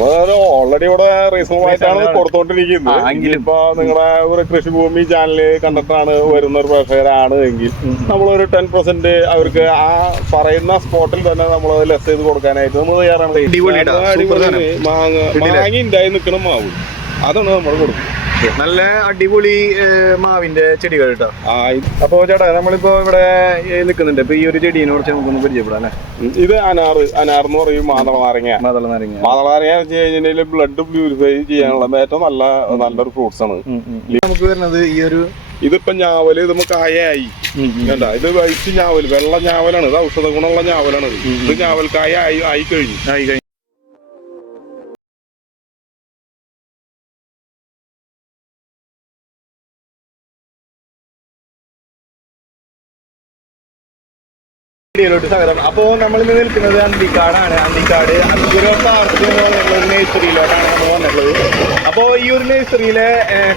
Already ഇവിടെ റീസണബിളായിട്ടാണ് കൊടുത്തോണ്ടിരിക്കുന്നത്. ഇപ്പൊ നിങ്ങളുടെ ഒരു കൃഷിഭൂമി ചാനല് കണ്ടിട്ടാണ് വരുന്ന ഒരു പ്രേക്ഷകരാണ് എങ്കിൽ നമ്മളൊരു 10% അവർക്ക് ആ പറയുന്ന സ്പോട്ടിൽ തന്നെ നമ്മൾ ലെസ് ചെയ്ത് കൊടുക്കാനായിട്ട് നമ്മൾ തയ്യാറാണ്. മാങ്ങ ഉണ്ടായി നിൽക്കണം മാവ്, അതാണ് നമ്മൾ കൊടുക്കുന്നത്. നല്ല അടിപൊളി മാവിന്റെ ചെടികൾ കേട്ടോ. അപ്പൊ ചേട്ടാ നമ്മളിപ്പോ ഇവിടെ നിൽക്കുന്നുണ്ട്. ഇപ്പൊ ഈ ഒരു ചെടീനെ കുറിച്ച് നമുക്കൊന്ന് പരിചയപ്പെടാം അല്ലേ? ഇത് അനാറെന്ന് പറയും. മാതളനാരങ്ങ വെച്ച് കഴിഞ്ഞാൽ ബ്ലഡ് പ്യൂരിഫൈ ചെയ്യാനുള്ള ഏറ്റവും നല്ലൊരു ഫ്രൂട്ട്സ് ആണ്. നമുക്ക് വരുന്നത് ഈ ഒരു ഇതിപ്പോ ഞാവല് ഇത് കായായി കണ്ട. ഇത് വൈറ്റ് ഞാവൽ, വെള്ള ഞാവലാണ്. ഇത് ഔഷധ ഗുണമുള്ള ഞാവലാണ്. ഇത് ഞാവൽക്കായ ആയി കഴിഞ്ഞു. സ്വാഗതം. അപ്പോ നമ്മൾ ഇന്ന് നിൽക്കുന്നത് അന്തിക്കാടാണ്. അന്തിക്കാട് അങ്കുര പാർക്ക് എന്ന് പറഞ്ഞിട്ടുള്ള ഒരു നഴ്സറിയിലോട്ടാണ് നമ്മൾ വന്നിട്ടുള്ളത്. അപ്പോൾ ഈ ഒരു നഴ്സറിയിലെ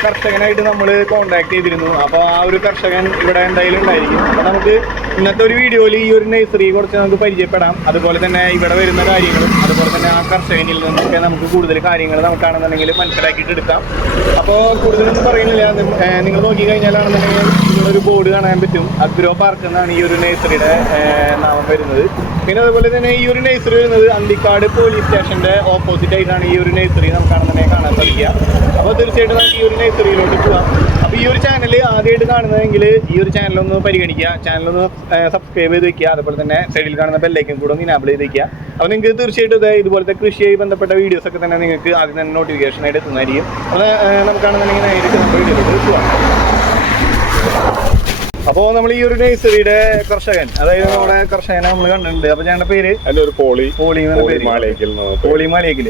കർഷകനായിട്ട് നമ്മൾ കോണ്ടാക്ട് ചെയ്തിരുന്നു. അപ്പോൾ ആ ഒരു കർഷകൻ ഇവിടെ എന്തായാലും ഉണ്ടായിരിക്കും. അപ്പോൾ നമുക്ക് ഇന്നത്തെ ഒരു വീഡിയോയിൽ ഈ ഒരു നഴ്സറിയെ കുറിച്ച് നമുക്ക് പരിചയപ്പെടാം. അതുപോലെ തന്നെ ഇവിടെ വരുന്ന കാര്യങ്ങളും അതുപോലെ തന്നെ ആ കർഷകനിൽ നിന്നൊക്കെ നമുക്ക് കൂടുതൽ കാര്യങ്ങൾ നമുക്കാണെന്നുണ്ടെങ്കിൽ മനസ്സിലാക്കിയിട്ട് എടുക്കാം. അപ്പോൾ കൂടുതലൊന്നും പറയുന്നില്ല. നിങ്ങൾ നോക്കി കഴിഞ്ഞാലാണെന്നുണ്ടെങ്കിൽ ഇവിടെ ഒരു ബോർഡ് കാണാൻ പറ്റും. അഗ്രോ പാർക്ക് എന്നാണ് ഈ ഒരു നഴ്സറിയുടെ നാമം വരുന്നത്. പിന്നെ അതുപോലെ തന്നെ ഈ ഒരു നഴ്സറി വരുന്നത് അന്തിക്കാട് പോലീസ് സ്റ്റേഷന്റെ ഓപ്പോസിറ്റ് ആയിട്ടാണ് ഈ ഒരു നഴ്സറി നമുക്കാണെന്നുണ്ടെങ്കിൽ കാണാൻ സാധിക്കുക. അപ്പോൾ തീർച്ചയായിട്ടും നമുക്ക് ഈ ഒരു നഴ്സറിയിലോട്ട് പോകാം. അപ്പോൾ ഈ ഒരു ചാനൽ ആദ്യമായിട്ട് കാണുന്നതെങ്കിൽ ഈ ഒരു ചാനലൊന്ന് പരിഗണിക്കുക, ചാനലൊന്ന് സബ്സ്ക്രൈബ് ചെയ്ത് വയ്ക്കുക. അതുപോലെ തന്നെ സൈഡിൽ കാണുന്ന ബെല്ലൈക്കൻ കൂടെ ഒന്ന് ഇനാബിൾ ചെയ്ത് വയ്ക്കുക. അപ്പോൾ നിങ്ങൾക്ക് തീർച്ചയായിട്ടും ഇതുപോലത്തെ കൃഷിയായി ബന്ധപ്പെട്ട വീഡിയോസ് ഒക്കെ തന്നെ നിങ്ങൾക്ക് ആദ്യം തന്നെ നോട്ടിഫിക്കേഷൻ ആയിട്ട് എത്തുന്നതായിരിക്കും. അത് നമുക്കാണെന്നുണ്ടെങ്കിൽ നേരിട്ട് നമ്മുടെ വീഡിയോയിലോട്ട് പോകാം. അപ്പോ നമ്മൾ ഈ ഒരു നഴ്സറിയുടെ കർഷകൻ, അതായത് നമ്മുടെ കർഷകനെ നമ്മൾ കണ്ടിട്ടുണ്ട്. അപ്പൊ ചേട്ടന്റെ പേര് പോളിമാളിയേക്കൽ.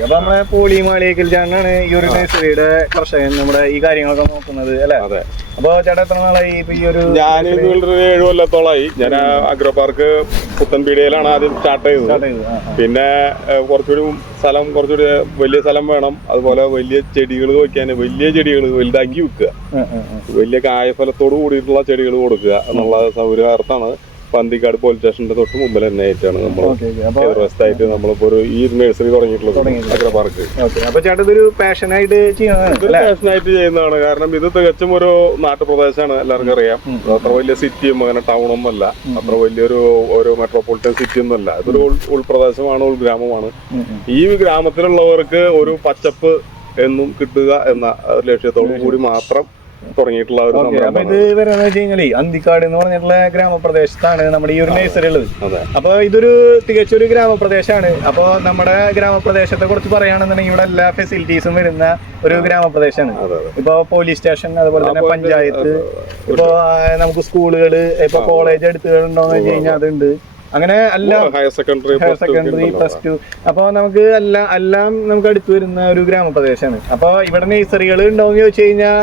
അപ്പൊ നമ്മളെ പോളിമാളിയേക്കൽ ചേട്ടനാണ് ഈ ഒരു നഴ്സറിയുടെ കർഷകൻ, നമ്മുടെ ഈ കാര്യങ്ങളൊക്കെ നോക്കുന്നത് അല്ലെ? അപ്പൊ ചേട്ടാ എത്ര നാളായി ഈ ഒരു? ഞാൻ 7 കൊല്ലത്തോളായി. ഞാൻ അഗ്രോ പാർക്ക് പുത്തൻപീടികയിലാണ് ആദ്യം സ്റ്റാർട്ട് ചെയ്തത്. പിന്നെ കുറച്ചുകൂടി വലിയ സ്ഥലം വേണം. അതുപോലെ വലിയ ചെടികൾ വയ്ക്കാൻ, വലിയ ചെടികൾ വലുതാക്കി വെക്കുക, വലിയ കായഫലത്തോട് കൂടിയിട്ടുള്ള ചെടികൾ കൊടുക്കുക എന്നുള്ള സൗകര്യാർത്ഥാണ് അന്തിക്കാട് പോലീസ് സ്റ്റേഷന്റെ തൊട്ട് മുമ്പിൽ തന്നെ ആയിട്ടാണ് നമ്മൾ വശത്തായിട്ട് നമ്മളിപ്പോ ഈ നഴ്സറി തുടങ്ങിയിട്ടുള്ളത് അഗ്രോ പാർക്ക്. അപ്പൊ ചേട്ടാ ഇതൊരു പാഷനായിട്ട് ചെയ്യുന്നതാണ്. കാരണം ഇത് തികച്ചും ഒരു നാട്ടുപ്രദേശമാണ്, എല്ലാവർക്കും അറിയാം. അത്ര വലിയ സിറ്റിയും അങ്ങനെ ടൗണും അല്ല, അത്ര വലിയൊരു മെട്രോപൊളിറ്റൻ സിറ്റി ഒന്നും അല്ല. ഇതൊരു ഉൾപ്രദേശമാണ്, ഉൾഗ്രാമമാണ്. ഈ ഗ്രാമത്തിലുള്ളവർക്ക് ഒരു പച്ചപ്പ് എന്നും കിട്ടുക എന്ന ലക്ഷ്യത്തോടു കൂടി മാത്രം തുടങ്ങിയിട്ടുള്ള ഒരു സംരംഭം. ഇത് വരുന്നത് വെച്ച് കഴിഞ്ഞാൽ അന്തിക്കാട് എന്ന് പറഞ്ഞിട്ടുള്ള ഗ്രാമപ്രദേശത്താണ് നമ്മുടെ ഈ ഒരു നഴ്സറി ഉള്ളത്. അപ്പൊ ഇതൊരു തികച്ചൊരു ഗ്രാമപ്രദേശമാണ്. അപ്പൊ നമ്മുടെ ഗ്രാമപ്രദേശത്തെ കുറിച്ച് പറയുകയാണെന്നുണ്ടെങ്കിൽ ഇവിടെ എല്ലാ ഫെസിലിറ്റീസും വരുന്ന ഒരു ഗ്രാമപ്രദേശമാണ്. ഇപ്പൊ പോലീസ് സ്റ്റേഷൻ, അതുപോലെ തന്നെ പഞ്ചായത്ത്, ഇപ്പൊ നമുക്ക് സ്കൂളുകള്, ഇപ്പൊ കോളേജ് അടുത്തുണ്ടോന്ന് വെച്ച് കഴിഞ്ഞാൽ അതുണ്ട്. അങ്ങനെ എല്ലാം ഹയർ സെക്കൻഡറി +2. അപ്പൊ നമുക്ക് എല്ലാം നമുക്ക് അടുത്ത് വരുന്ന ഒരു ഗ്രാമപ്രദേശമാണ്. അപ്പൊ ഇവിടെ നഴ്സറികൾ ഉണ്ടോന്ന് ചോദിച്ചു കഴിഞ്ഞാൽ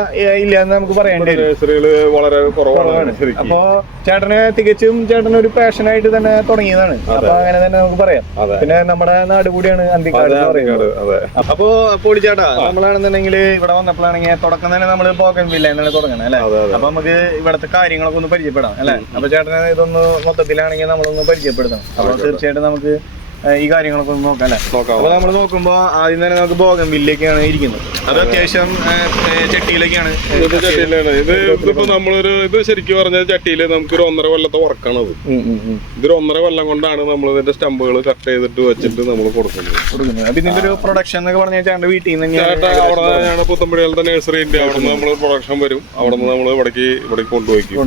ഇല്ല എന്ന് നമുക്ക് പറയേണ്ടി വരും. നഴ്സറികള് വളരെ കുറവാണ്. അപ്പോ ചേട്ടന് ഒരു പാഷനായിട്ട് തന്നെ തുടങ്ങിയതാണ്. അപ്പൊ അങ്ങനെ തന്നെ നമുക്ക് പറയാം. പിന്നെ നമ്മുടെ നാട് കൂടിയാണ് അന്തിക്കാട് എന്ന് പറയുന്നത്. അപ്പോ പൊളിച്ചേട്ടാ, നമ്മളാണെന്നുണ്ടെങ്കിൽ ഇവിടെ വന്നപ്പോഴാണെങ്കിൽ തുടക്കം തന്നെ നമ്മള് ബോഗൺവില്ല എന്നാണ് തുടങ്ങുന്നത് അല്ലെ? അപ്പൊ നമുക്ക് ഇവിടുത്തെ കാര്യങ്ങളൊക്കെ ഒന്ന് പരിചയപ്പെടാം അല്ലെ? അപ്പൊ ചേട്ടന് ഇതൊന്ന് മൊത്തത്തിലാണെങ്കിൽ നമ്മളൊന്ന് പരിചയപ്പെടുത്തണം. അപ്പൊ തീർച്ചയായിട്ടും നമുക്ക് ഈ കാര്യങ്ങളൊക്കെ ഒന്ന് നോക്കാം അല്ലെ? അപ്പൊ നമ്മൾ നോക്കുമ്പോ ആദ്യം തന്നെ നമുക്ക് ബോഗൺവില്ലയൊക്കെയാണ് ഇരിക്കുന്നത്. അത് അത്യാവശ്യം ചട്ടിയിലേക്കാണ്. ഇതിപ്പോ നമ്മളൊരു ഇത് ശരിക്കും പറഞ്ഞ ചട്ടിയില് നമുക്കൊരു 1.5 കൊല്ലത്തെ വർക്കാണ് ഇത്. ഇതൊരു 1.5 കൊല്ലം കൊണ്ടാണ് നമ്മൾ ഇതിന്റെ സ്റ്റമ്പുകൾ കട്ട് ചെയ്തിട്ട് വെച്ചിട്ട് നമ്മൾ കൊടുക്കുന്നത്. അപ്പൊ ഇതിന്റെ ഒരു പ്രൊഡക്ഷൻ എന്നൊക്കെ പറഞ്ഞാൽ വീട്ടിൽ നിന്ന് അവിടെ പുത്തമ്പടിയിലത്തെ നഴ്സറി ഉണ്ട്. അവിടെ നിന്ന് നമ്മൾ പ്രൊഡക്ഷൻ വരും. അവിടെ നിന്ന് നമ്മൾ ഇവിടേക്ക് കൊണ്ടുപോയിക്കും.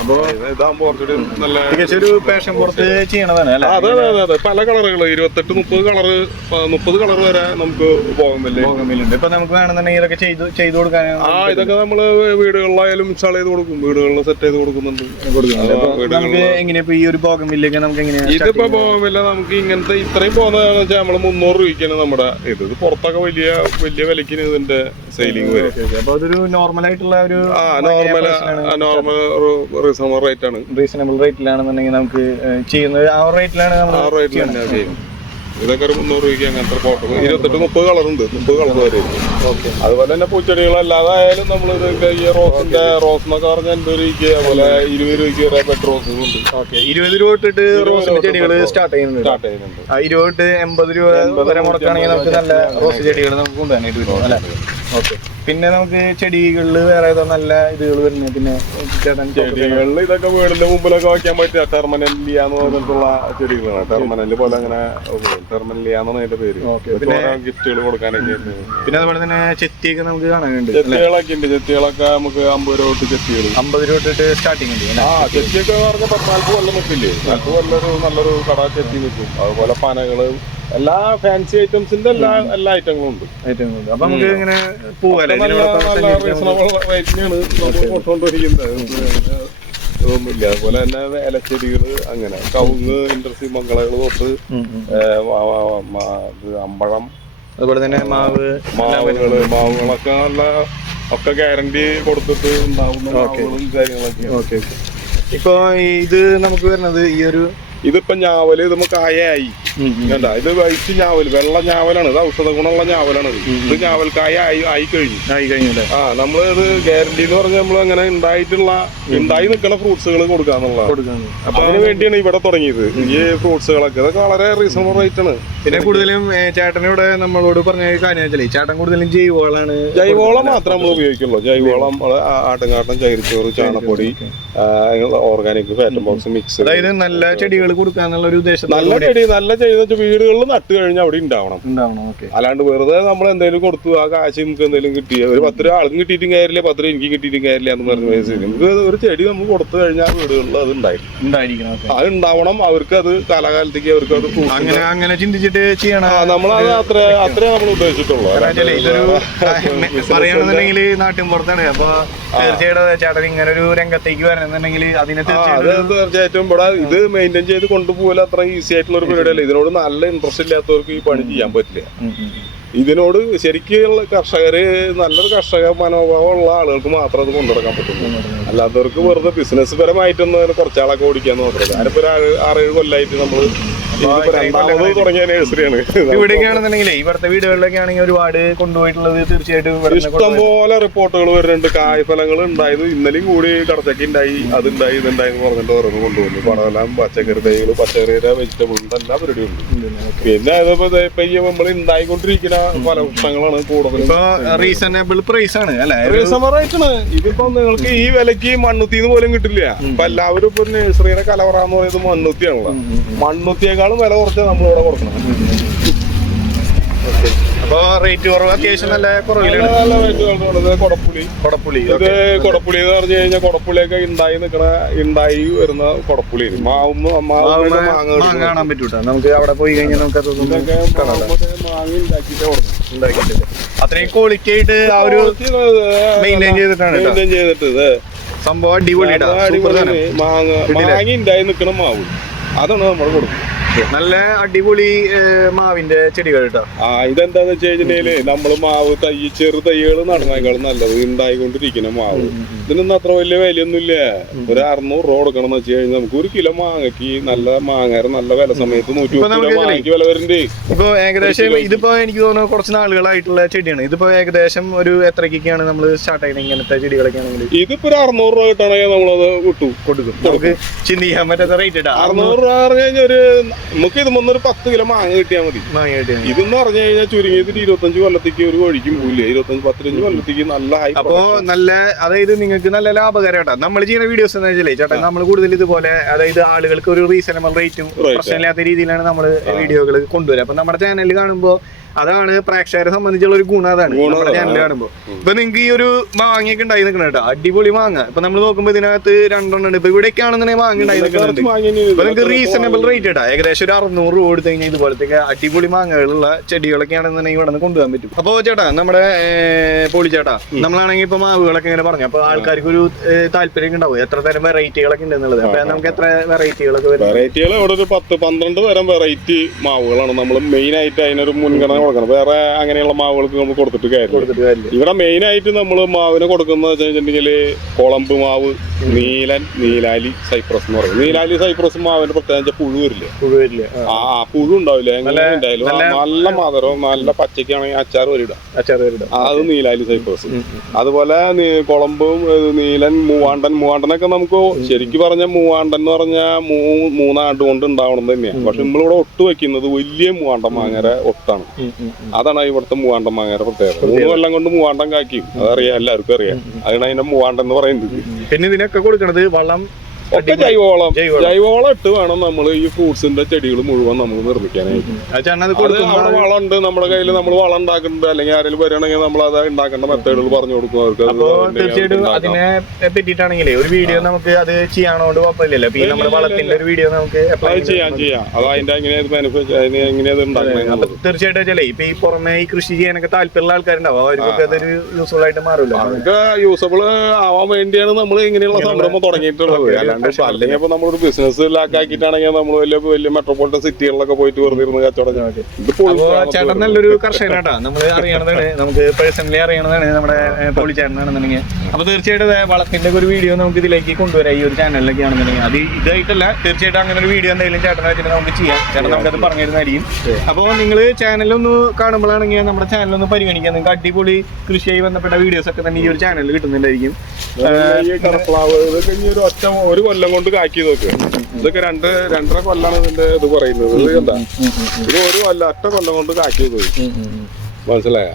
അപ്പൊ ഇതാകുമ്പോ കുറച്ചുകൂടി നല്ല ഒരു പാഷൻ പുറത്ത് ചെയ്യണതാണ്. അതെ, പല കളറുകൾ 28-30 കളറ് 30 കളർ വരെ നമുക്ക് ബോഗൺവില്ലുണ്ട്. ഇപ്പൊ നമുക്ക് വേണമെന്നുണ്ടെങ്കിൽ ഇതൊക്കെ ചെയ്തു കൊടുക്കാൻ ഇതൊക്കെ നമ്മള് വീടുകളിലായാലും ഇൻസ്റ്റാൾ ചെയ്ത് കൊടുക്കും, വീടുകളിൽ സെറ്റ് ചെയ്ത് കൊടുക്കുന്നുണ്ട്. നമുക്ക് എങ്ങനെയാ ഈ ഒരു ബോഗൺവില്ലൊക്കെ നമുക്ക് എങ്ങനെയാ? ഇതിപ്പോ ബോഗൺവില്ല നമുക്ക് ഇങ്ങനത്തെ ഇത്രയും പോകുന്നതെന്ന് വെച്ചാൽ നമ്മള് 300 രൂപയ്ക്കാണ് നമ്മുടെ ഇത്. പുറത്തൊക്കെ വലിയ വിലയ്ക്ക് ഇതിന്റെ സെയിലിംഗ് വരും. അപ്പൊ അതൊരു നോർമൽ ആയിട്ടുള്ള ഒരു നോർമൽ റീസണബിൾ റേറ്റ് ആണ്. റീസണബിൾ റേറ്റിലാണെന്നുണ്ടെങ്കിൽ നമുക്ക് ചെയ്യുന്നത് ആ റേറ്റിലാണ് നമ്മൾ. ഇതൊക്കെ ഒരു 300 രൂപയ്ക്ക് അങ്ങനത്തെ പോട്ട് 28-30 കളറുണ്ട്, 30 കളർ വരെ. അതുപോലെ തന്നെ പൂച്ചെടികളല്ലാതായാലും നമ്മൾ ഈ റോസ് എന്നൊക്കെ പറഞ്ഞാൽ 80 രൂപയ്ക്ക്, അതുപോലെ 20 രൂപയ്ക്ക് വരെ പെറ്റ് റോസും ഉണ്ട്. 20 രൂപ തൊട്ടിട്ട് റോസിന്റെ ചെടികൾ സ്റ്റാർട്ട് ചെയ്യുന്നുണ്ട്. 20 തൊട്ട് 80 രൂപ വരെ മുടക്കുകയാണെങ്കിൽ നമുക്ക് നല്ല റോസ് ചെടികൾ നമുക്ക് കൊണ്ടുവരാനായിട്ട് വരും അല്ലേ? ഓക്കെ. പിന്നെ നമുക്ക് ചെടികളിൽ വേറെ ഏതോ നല്ല ഇതുകൾ വരുന്നത്? പിന്നെ ചെടികളിൽ ഇതൊക്കെ വീടിന്റെ മുമ്പിലൊക്കെ വയ്ക്കാൻ പറ്റിയ ടെർമനലിയ എന്ന് പറഞ്ഞിട്ടുള്ള ചെടികളാണ്. ടെർമനല് പോലെ അങ്ങനെ ടെർമനലിയ എന്നാണ് അതിന്റെ പേര്. ഗിഫ്റ്റുകൾ കൊടുക്കാനൊക്കെ. പിന്നെ അതുപോലെ തന്നെ ചെത്തിയൊക്കെ നമുക്ക് കാണാനുണ്ട്. ചെത്തികളൊക്കെ ഉണ്ട്. ചെത്തികളൊക്കെ നമുക്ക് 50 രൂപ തൊട്ട് ചെത്തികൾ 50 രൂപ തൊട്ടിട്ട് സ്റ്റാർട്ടിങ് ഉണ്ട്. ചെത്തിയൊക്കെ പറഞ്ഞാൽ 40 കൊല്ലം നിൽക്കില്ലേ? 40 കൊല്ലം നല്ലൊരു കട ചെത്തി നിൽക്കും. അതുപോലെ പനകള്, എല്ലാ ഫാൻസി ഐറ്റംസിന്റെ എല്ലാ ഐറ്റങ്ങളും ഉണ്ട്. അപ്പൊ നമുക്ക് ഇങ്ങനെ പോവാല്ലേ? റീസണബിൾ റേറ്റിനാണ് നമ്മൾ കൊണ്ടുകൊണ്ടിരിക്കുന്നത്. ഇതൊന്നുമില്ല. അതുപോലെ തന്നെ ഇലച്ചെടികള്, അങ്ങനെ കവുങ്ങ്, ഇൻഡസ്ട്രി മംഗളകൾ തൊട്ട് അമ്പഴം, അതുപോലെ തന്നെ മാവുകളൊക്കെ നല്ല ഒക്കെ ഗ്യാരണ്ടി കൊടുത്തിട്ട് ഉണ്ടാവുന്ന മാവുകളും കാര്യങ്ങളൊക്കെ. ഇപ്പൊ ഇത് നമുക്ക് വരുന്നത് ഈ ഒരു ഇതിപ്പോ ഞാവല് ഇത് കായായി കണ്ട. ഇത് വൈറ്റ് ഞാവല്, വെള്ള ഞാവലാണ്. ഇത് ഔഷധ ഗുണമുള്ള ഞാവലാണ്. ഇത് ഞാവൽക്കായ ആയി കഴിഞ്ഞു. നമ്മള് ഇത് ഗ്യാരണ്ടി എന്ന് പറഞ്ഞാൽ നമ്മൾ അങ്ങനെ ഉണ്ടായി നിൽക്കുന്ന ഫ്രൂട്ട്സുകൾ കൊടുക്കാന്നുള്ളതാണ്. അപ്പൊ അതിന് വേണ്ടിയാണ് ഇവിടെ തുടങ്ങിയത് ഈ ഫ്രൂട്ട്സുകളൊക്കെ. ഇതൊക്കെ വളരെ റീസണബിൾ റേറ്റ് ആണ്. പിന്നെ കൂടുതലും ചേട്ടനിവിടെ നമ്മളോട് പറഞ്ഞ കാര്യം വെച്ചാൽ ചേട്ടൻ കൂടുതലും ജൈവവളമാണ്. ജൈവവളം മാത്രമേ നമ്മൾ ഉപയോഗിക്കുള്ളൂ. ജൈവവളം, ആട്ടുംകാട്ടം, ചകിരിച്ചോറ്, ചാണപ്പൊടി, ഓർഗാനിക് ഫാറ്റ് ബോക്സ് മിക്സ്. അതായത് നല്ല ചെടികൾ കൊടുക്കാന്നുള്ള ഒരു ഉദ്ദേശം. നല്ല ചെടി നല്ല ചെയ്ത വീടുകളിൽ നട്ട് കഴിഞ്ഞാൽ അവിടെ ഉണ്ടാവണം. അല്ലാണ്ട് വെറുതെ നമ്മൾ എന്തെങ്കിലും കൊടുത്തു ആ കാശ് നമുക്ക് എന്തെങ്കിലും കിട്ടിയ ഒരു 10 രൂപ ആൾക്കും കിട്ടിയിട്ടും കാര്യമില്ല, 10 രൂപ എനിക്ക് കിട്ടിയിട്ടും കാര്യമില്ല എന്ന് പറഞ്ഞ നമുക്ക് ഒരു ചെടി നമ്മൾ കൊടുത്തു കഴിഞ്ഞാൽ വീടുകളിൽ അത് ഉണ്ടായിരിക്കണം. അത് ഉണ്ടാവണം. അവർക്ക് അത് കാലകാലത്തേക്ക് അവർക്ക് അത് അങ്ങനെ ചിന്തിച്ചിട്ട് ചെയ്യണം. നമ്മളത് അത്രേ നമ്മൾ ഉദ്ദേശിച്ചിട്ടുള്ളൂ. പറയുകയാണെന്നുണ്ടെങ്കിൽ നാട്ടിൻ പുറത്താണ്. അപ്പൊ തീർച്ചയായിട്ടും ചേട്ടൻ ഇങ്ങനെ ഒരു രംഗത്തേക്ക് വരണമെന്നുണ്ടെങ്കിൽ അതിനെ തീർച്ചയായിട്ടും ഇവിടെ ഇത് മെയിൻറ്റെയിൻ ചെയ്ത് കൊണ്ടുപോകല അത്ര ഈസി ആയിട്ടുള്ള ഒരു പരിപാടിയല്ല. ഇതിനോട് നല്ല ഇൻട്രസ്റ്റ് ഇല്ലാത്തവർക്ക് ഈ പണി ചെയ്യാൻ പറ്റില്ല. ഇതിനോട് ശരിക്കുള്ള കർഷകര്, നല്ലൊരു കർഷക മനോഭാവമുള്ള ആളുകൾക്ക് മാത്രം അത് കൊണ്ടുനടക്കാൻ പറ്റുള്ളൂ. അല്ലാത്തവർക്ക് വെറുതെ ബിസിനസ് പരമായിട്ടൊന്നും കുറച്ചാളൊക്കെ ഓടിക്കാന്ന് മാത്രമല്ല. ഞാനിപ്പോ 6-7 കൊല്ലമായിട്ട് നമ്മൾ തുടങ്ങിയ നഴ്സറിയാണ്. ഇവിടെയൊക്കെയാണെന്നുണ്ടെങ്കിൽ ഇവിടുത്തെ വീടുകളിലൊക്കെ ആണെങ്കിൽ ഒരുപാട് കൊണ്ടുപോയിട്ടുള്ളത് തീർച്ചയായിട്ടും ഇഷ്ടംപോലെ റിപ്പോർട്ടുകൾ വരുന്നുണ്ട്. കായ്ഫലങ്ങൾ ഉണ്ടായത് ഇന്നലെയും കൂടി കടച്ചക്ക ഉണ്ടായി, അതുണ്ടായി, ഇതുണ്ടായി എന്ന് പറഞ്ഞിട്ട് ഓരോന്ന് കൊണ്ടുപോകുന്നു. പടമെല്ലാം പച്ചക്കറി തൈകള്, പച്ചക്കറിയുടെ വെജിറ്റബിളിന്റെ എല്ലാ പരിപാടിയും ഉണ്ട്. പിന്നെ അതിപ്പോ നമ്മൾ ഉണ്ടായിക്കൊണ്ടിരിക്കുന്ന പല വൃക്ഷങ്ങളാണ് കൂടുതലും. റീസണബിൾ പ്രൈസ് ആണ് അല്ലെ? റീസണബിൾ റേറ്റാണ്. ഇതിപ്പോ നിങ്ങൾക്ക് ഈ വിലക്ക് മണ്ണുത്തിന്ന് പോലും കിട്ടില്ല. ഇപ്പൊ എല്ലാവരും ഇപ്പൊ നഴ്സറിയുടെ കലവറാന്ന് പറയുന്നത് മണ്ണുത്തിയാണല്ലോ. മണ്ണുത്തിയേക്കാളും വില കുറച്ച് നമ്മളിവിടെ കൊടുക്കണം. അപ്പൊ റേറ്റ് കുറവ്, അത്യാവശ്യം നല്ല കുറവിലാണ്. കൊടപ്പുളി ഇത് കൊടപ്പുളി എന്ന് പറഞ്ഞു കഴിഞ്ഞാൽ കൊടപ്പുളിയൊക്കെ ഉണ്ടായി വരുന്ന കൊടപ്പുളി. മാങ്ങ കാണാൻ പറ്റൂട്ടോ നമുക്ക്. അവിടെ പോയി കഴിഞ്ഞാൽ നമുക്ക് മാങ്ങ ഉണ്ടാക്കിയിട്ട് അത്രയും ക്വാളിറ്റി ആയിട്ട് ആ ഒരു മെയിൻറ്റെയിൻ ചെയ്തിട്ട് സംഭവം അടിപൊളിയാണ്. മാങ്ങ ഉണ്ടായി നിൽക്കണ മാവ് അതാണ് നമ്മൾ കൊടുക്കുന്നത്. നല്ല അടിപൊളി മാവിന്റെ ചെടികൾ കേട്ടോ. ഇതെന്താന്ന് വെച്ച് കഴിഞ്ഞാല് നമ്മള് മാവ് ചെറു തൈകൾ നടന്നേക്കാളും നല്ലത് ഉണ്ടായിക്കൊണ്ടിരിക്കുന്ന മാവ്. ഇതിനൊന്നും അത്ര വലിയ വിലയൊന്നുമില്ല. ഒരു 600 രൂപ കൊടുക്കണം എന്ന് വെച്ച് കഴിഞ്ഞാൽ നമുക്ക് 1 കിലോ മാങ്ങയ്ക്ക് നല്ല മാങ്ങ നല്ല വില സമയത്ത് 150 മാങ്ങയ്ക്ക് വില വരുന്നുണ്ട്. ഇപ്പൊ ഏകദേശം ഇതിപ്പോ എനിക്ക് തോന്നുന്നു കുറച്ച് നാളുകളായിട്ടുള്ള ചെടിയാണ്. ഇതിപ്പോ ഏകദേശം ഒരു എത്രയ്ക്കൊക്കെയാണ് നമ്മൾ സ്റ്റാർട്ട് ചെയ്യുന്നത് ഇങ്ങനത്തെ ചെടികളൊക്കെ ആണെങ്കിൽ? ഇതിപ്പോ ഒരു 600 രൂപ കിട്ടണമെങ്കിൽ നമ്മളത് കൊടുക്കും. നമുക്ക് ചിന്തിക്കാൻ പറ്റാത്ത റേറ്റ്. 600 രൂപ പറഞ്ഞു കഴിഞ്ഞാൽ ഒരു നമുക്ക് ഇത് ഒരു 10 കിലോ മാങ്ങ കിട്ടിയാൽ മതി. ഇതെന്ന് പറഞ്ഞു കഴിഞ്ഞാൽ ചുരുങ്ങിയത് 25 കൊല്ലത്തേക്ക് ഒരു വഴിക്കും പോയില്ല. 25-15 കൊല്ലത്തേക്ക് നല്ല ഹൈ. അപ്പൊ നല്ല, അതായത് നിങ്ങൾക്ക് നല്ല ലാഭകരമായിട്ടാ നമ്മൾ ചെയ്യുന്ന വീഡിയോസ് എന്ന് വെച്ചാൽ ചേട്ടാ നമ്മൾ കൂടുതൽ ഇതുപോലെ, അതായത് ആളുകൾക്ക് ഒരു റീസണബിൾ റേറ്റും പ്രശ്നമില്ലാത്ത രീതിയിലാണ് നമ്മൾ വീഡിയോകൾ കൊണ്ടുവരിക. അപ്പൊ നമ്മുടെ ചാനൽ കാണുമ്പോൾ അതാണ് പ്രേക്ഷകരെ സംബന്ധിച്ചുള്ള ഒരു ഗുണം. അതാണ് നമ്മുടെ ചാനൽ കാണുമ്പോൾ. ഇപ്പൊ നിങ്ങൾക്ക് ഈ ഒരു മാങ്ങയൊക്കെ ഉണ്ടായി നിൽക്കണം കേട്ടോ, അടിപൊളി മാങ്ങ. ഇപ്പൊ നമ്മൾ നോക്കുമ്പോൾ ഇതിനകത്ത് 2 എണ്ണം ഉണ്ട്. ഇപ്പൊ ഇവിടെയൊക്കെ ആണെന്നുണ്ടെങ്കിൽ മാങ്ങ ഉണ്ടായി നിൽക്കുന്നുണ്ട്. ഇപ്പൊ നിങ്ങൾക്ക് റീസണബിൾ റേറ്റ് കേട്ടോ, ഏകദേശം ഒരു 600 രൂപ കൊടുത്തു കഴിഞ്ഞാൽ ഇതുപോലത്തെ അടിപൊളി മാങ്ങകളുള്ള ചെടികളൊക്കെ ആണെന്നുണ്ടെങ്കിൽ ഇവിടെ നിന്ന് കൊണ്ടുപോകാൻ പറ്റും. അപ്പൊ ചേട്ടാ, നമ്മുടെ പൊളി ചേട്ടാ, നമ്മളാണെങ്കിൽ ഇപ്പൊ മാവുകളൊക്കെ ഇങ്ങനെ പറഞ്ഞു. അപ്പൊ ആൾക്കാർക്ക് ഒരു താല്പര്യം ഉണ്ടാവും എത്ര തരം വെറൈറ്റികളൊക്കെ ഉണ്ടെന്നുള്ളത്. അപ്പൊ നമുക്ക് എത്ര വെറൈറ്റികളൊക്കെ വരും? വെറൈറ്റികൾ ഇവിടെ ഒരു 10-12 തരം വെറൈറ്റി മാവുകളാണ് നമ്മൾ മെയിൻ ആയിട്ട് അതിനൊരു മുൻഗണന അങ്ങനെ കൊടുക്കണം. വേറെ അങ്ങനെയുള്ള മാവുകൾക്ക് നമ്മൾ കൊടുത്തിട്ട് കാര്യമില്ല. ഇവിടെ മെയിൻ ആയിട്ട് നമ്മൾ മാവിന് കൊടുക്കുന്നത് വെച്ചിട്ടുണ്ടെങ്കിൽ കുളമ്പ് മാവ്, നീലൻ, നീലാലി, സൈപ്രസ് എന്ന് പറയും. നീലാലി സൈപ്രസ് മാവിന്റെ പ്രത്യേകിച്ച് പുഴു വരില്ല. പുഴു ഉണ്ടാവില്ല. എങ്ങനെ ഉണ്ടായാലും നല്ല മധുരവും നല്ല പച്ചക്കാണെങ്കിൽ അച്ചാർ വരിടാം. അത് നീലാലി സൈപ്രസ്. അതുപോലെ കുളമ്പും നീലൻ, മൂവാണ്ടനൊക്കെ നമുക്ക് ശരിക്കും പറഞ്ഞ മൂവാണ്ടൻ എന്ന് പറഞ്ഞാൽ 3 ആണ്ട് കൊണ്ട് ഉണ്ടാവണം തന്നെയാണ്. പക്ഷെ നമ്മളിവിടെ ഒട്ട് വെക്കുന്നത് വലിയ മൂവാണ്ടൻ മാങ്ങര ഒട്ടാണ്. അതാണ് ഇവിടുത്തെ മൂവാണ്ടൻ മാങ്ങര പ്രത്യേകത. 3 കൊല്ലം കൊണ്ട് മൂവാണ്ടൻ കാക്കും. അതറിയാം, എല്ലാവർക്കും അറിയാം. അതാണ് അതിന്റെ മൂവാണ്ടൻ എന്ന് പറയുന്നത്. പിന്നെ ഇതിനൊക്കെ കൊടുക്കണത് വളം ഒക്കെ ജൈവവളം ഇട്ട് വേണം നമ്മൾ ഈ ഫ്രൂട്ട്സിന്റെ ചെടികൾ മുഴുവൻ നമുക്ക് നിർമ്മിക്കാനായിട്ട്. അവിടെ വളമുണ്ട് നമ്മുടെ കയ്യിൽ. നമ്മൾ വളം ഉണ്ടാക്കുന്നുണ്ട്. അല്ലെങ്കിൽ ആരെങ്കിലും വരികയാണെങ്കിൽ നമ്മൾ അത് ഉണ്ടാക്കേണ്ട മെത്തേഡുകൾ പറഞ്ഞു കൊടുക്കും അവർക്ക്. തീർച്ചയായിട്ടും അതിനെ പറ്റിയിട്ടാണെങ്കിലേ ഒരു വീഡിയോ നമുക്ക് അത് ചെയ്യാനോണ്ട് കുഴപ്പമില്ലല്ലോ. നമ്മുടെ വളത്തിന്റെ ഒരു വീഡിയോ നമുക്ക് ചെയ്യാം. അത് അതിന്റെ എങ്ങനെയത് ഉണ്ടാക്കുന്നത്. തീർച്ചയായിട്ടും വെച്ചാലേ ഇപ്പൊ ഈ പുറമെ ഈ കൃഷി ചെയ്യാനൊക്കെ താല്പര്യമുള്ള ആൾക്കാരുണ്ടാവും. അവർക്കൊക്കെ അതൊരു യൂസ്ഫുൾ ആയിട്ട് മാറില്ല. അവർക്ക് യൂസബിൾ ആവാൻ വേണ്ടിയാണ് നമ്മൾ ഇങ്ങനെയുള്ള സംരംഭം തുടങ്ങിയിട്ടുള്ളത്. അല്ലെങ്കിൽ ഇപ്പൊ നമ്മളൊരു ബിസിനസ് ലാക്കാക്കിയിട്ടാണെങ്കിൽ നമ്മൾ വലിയ മെട്രോപൊളിറ്റൻ സിറ്റികളിലൊക്കെ പോയിട്ട് വെറുതെ ഇരുന്ന് കച്ചവടം. ചേട്ടൻ നല്ലൊരു കർഷകനാട്ടാ. നമ്മൾ അറിയണതാണ്, നമുക്ക് പേഴ്സണലി അറിയണതാണ് നമ്മുടെ പൊളിച്ചേട്ടനാണെന്നുണ്ടെങ്കിൽ. അപ്പൊ തീർച്ചയായിട്ടും വളത്തിന്റെ ഒരു വീഡിയോ നമുക്ക് ഇതിലേക്ക് കൊണ്ടുവരാം ഈ ഒരു ചാനലിലേക്ക് ആണെന്നുണ്ടെങ്കിൽ. അത് ഇതായിട്ടല്ല, തീർച്ചയായിട്ടും അങ്ങനെ ഒരു വീഡിയോ എന്തെങ്കിലും ചേട്ടനെ വെച്ചിട്ട് നമുക്ക് ചെയ്യാം. ചേട്ടൻ നമുക്കത് പറഞ്ഞു തരുന്നതായിരിക്കും. അപ്പോൾ നിങ്ങൾ ചാനലൊന്ന് കാണുമ്പോഴാണെങ്കിൽ നമ്മുടെ ചാനലൊന്ന് പരിഗണിക്കാം. നിങ്ങൾക്ക് അടിപൊളി കൃഷിയായി ബന്ധപ്പെട്ട വീഡിയോസ് ഒക്കെ തന്നെ ഈ ഒരു ചാനലിൽ കിട്ടുന്നുണ്ടായിരിക്കും. ഒരു കൊല്ലം കൊണ്ട് കാക്കി നോക്കുക. ഇതൊക്കെ 2.5 കൊല്ലാണ് ഇതിന്റെ ഇത് പറയുന്നത്. ഇത് ഒരു കൊല്ലം, 1 കൊല്ലം കൊണ്ട് കാക്കി പോയി. മനസ്സിലായോ?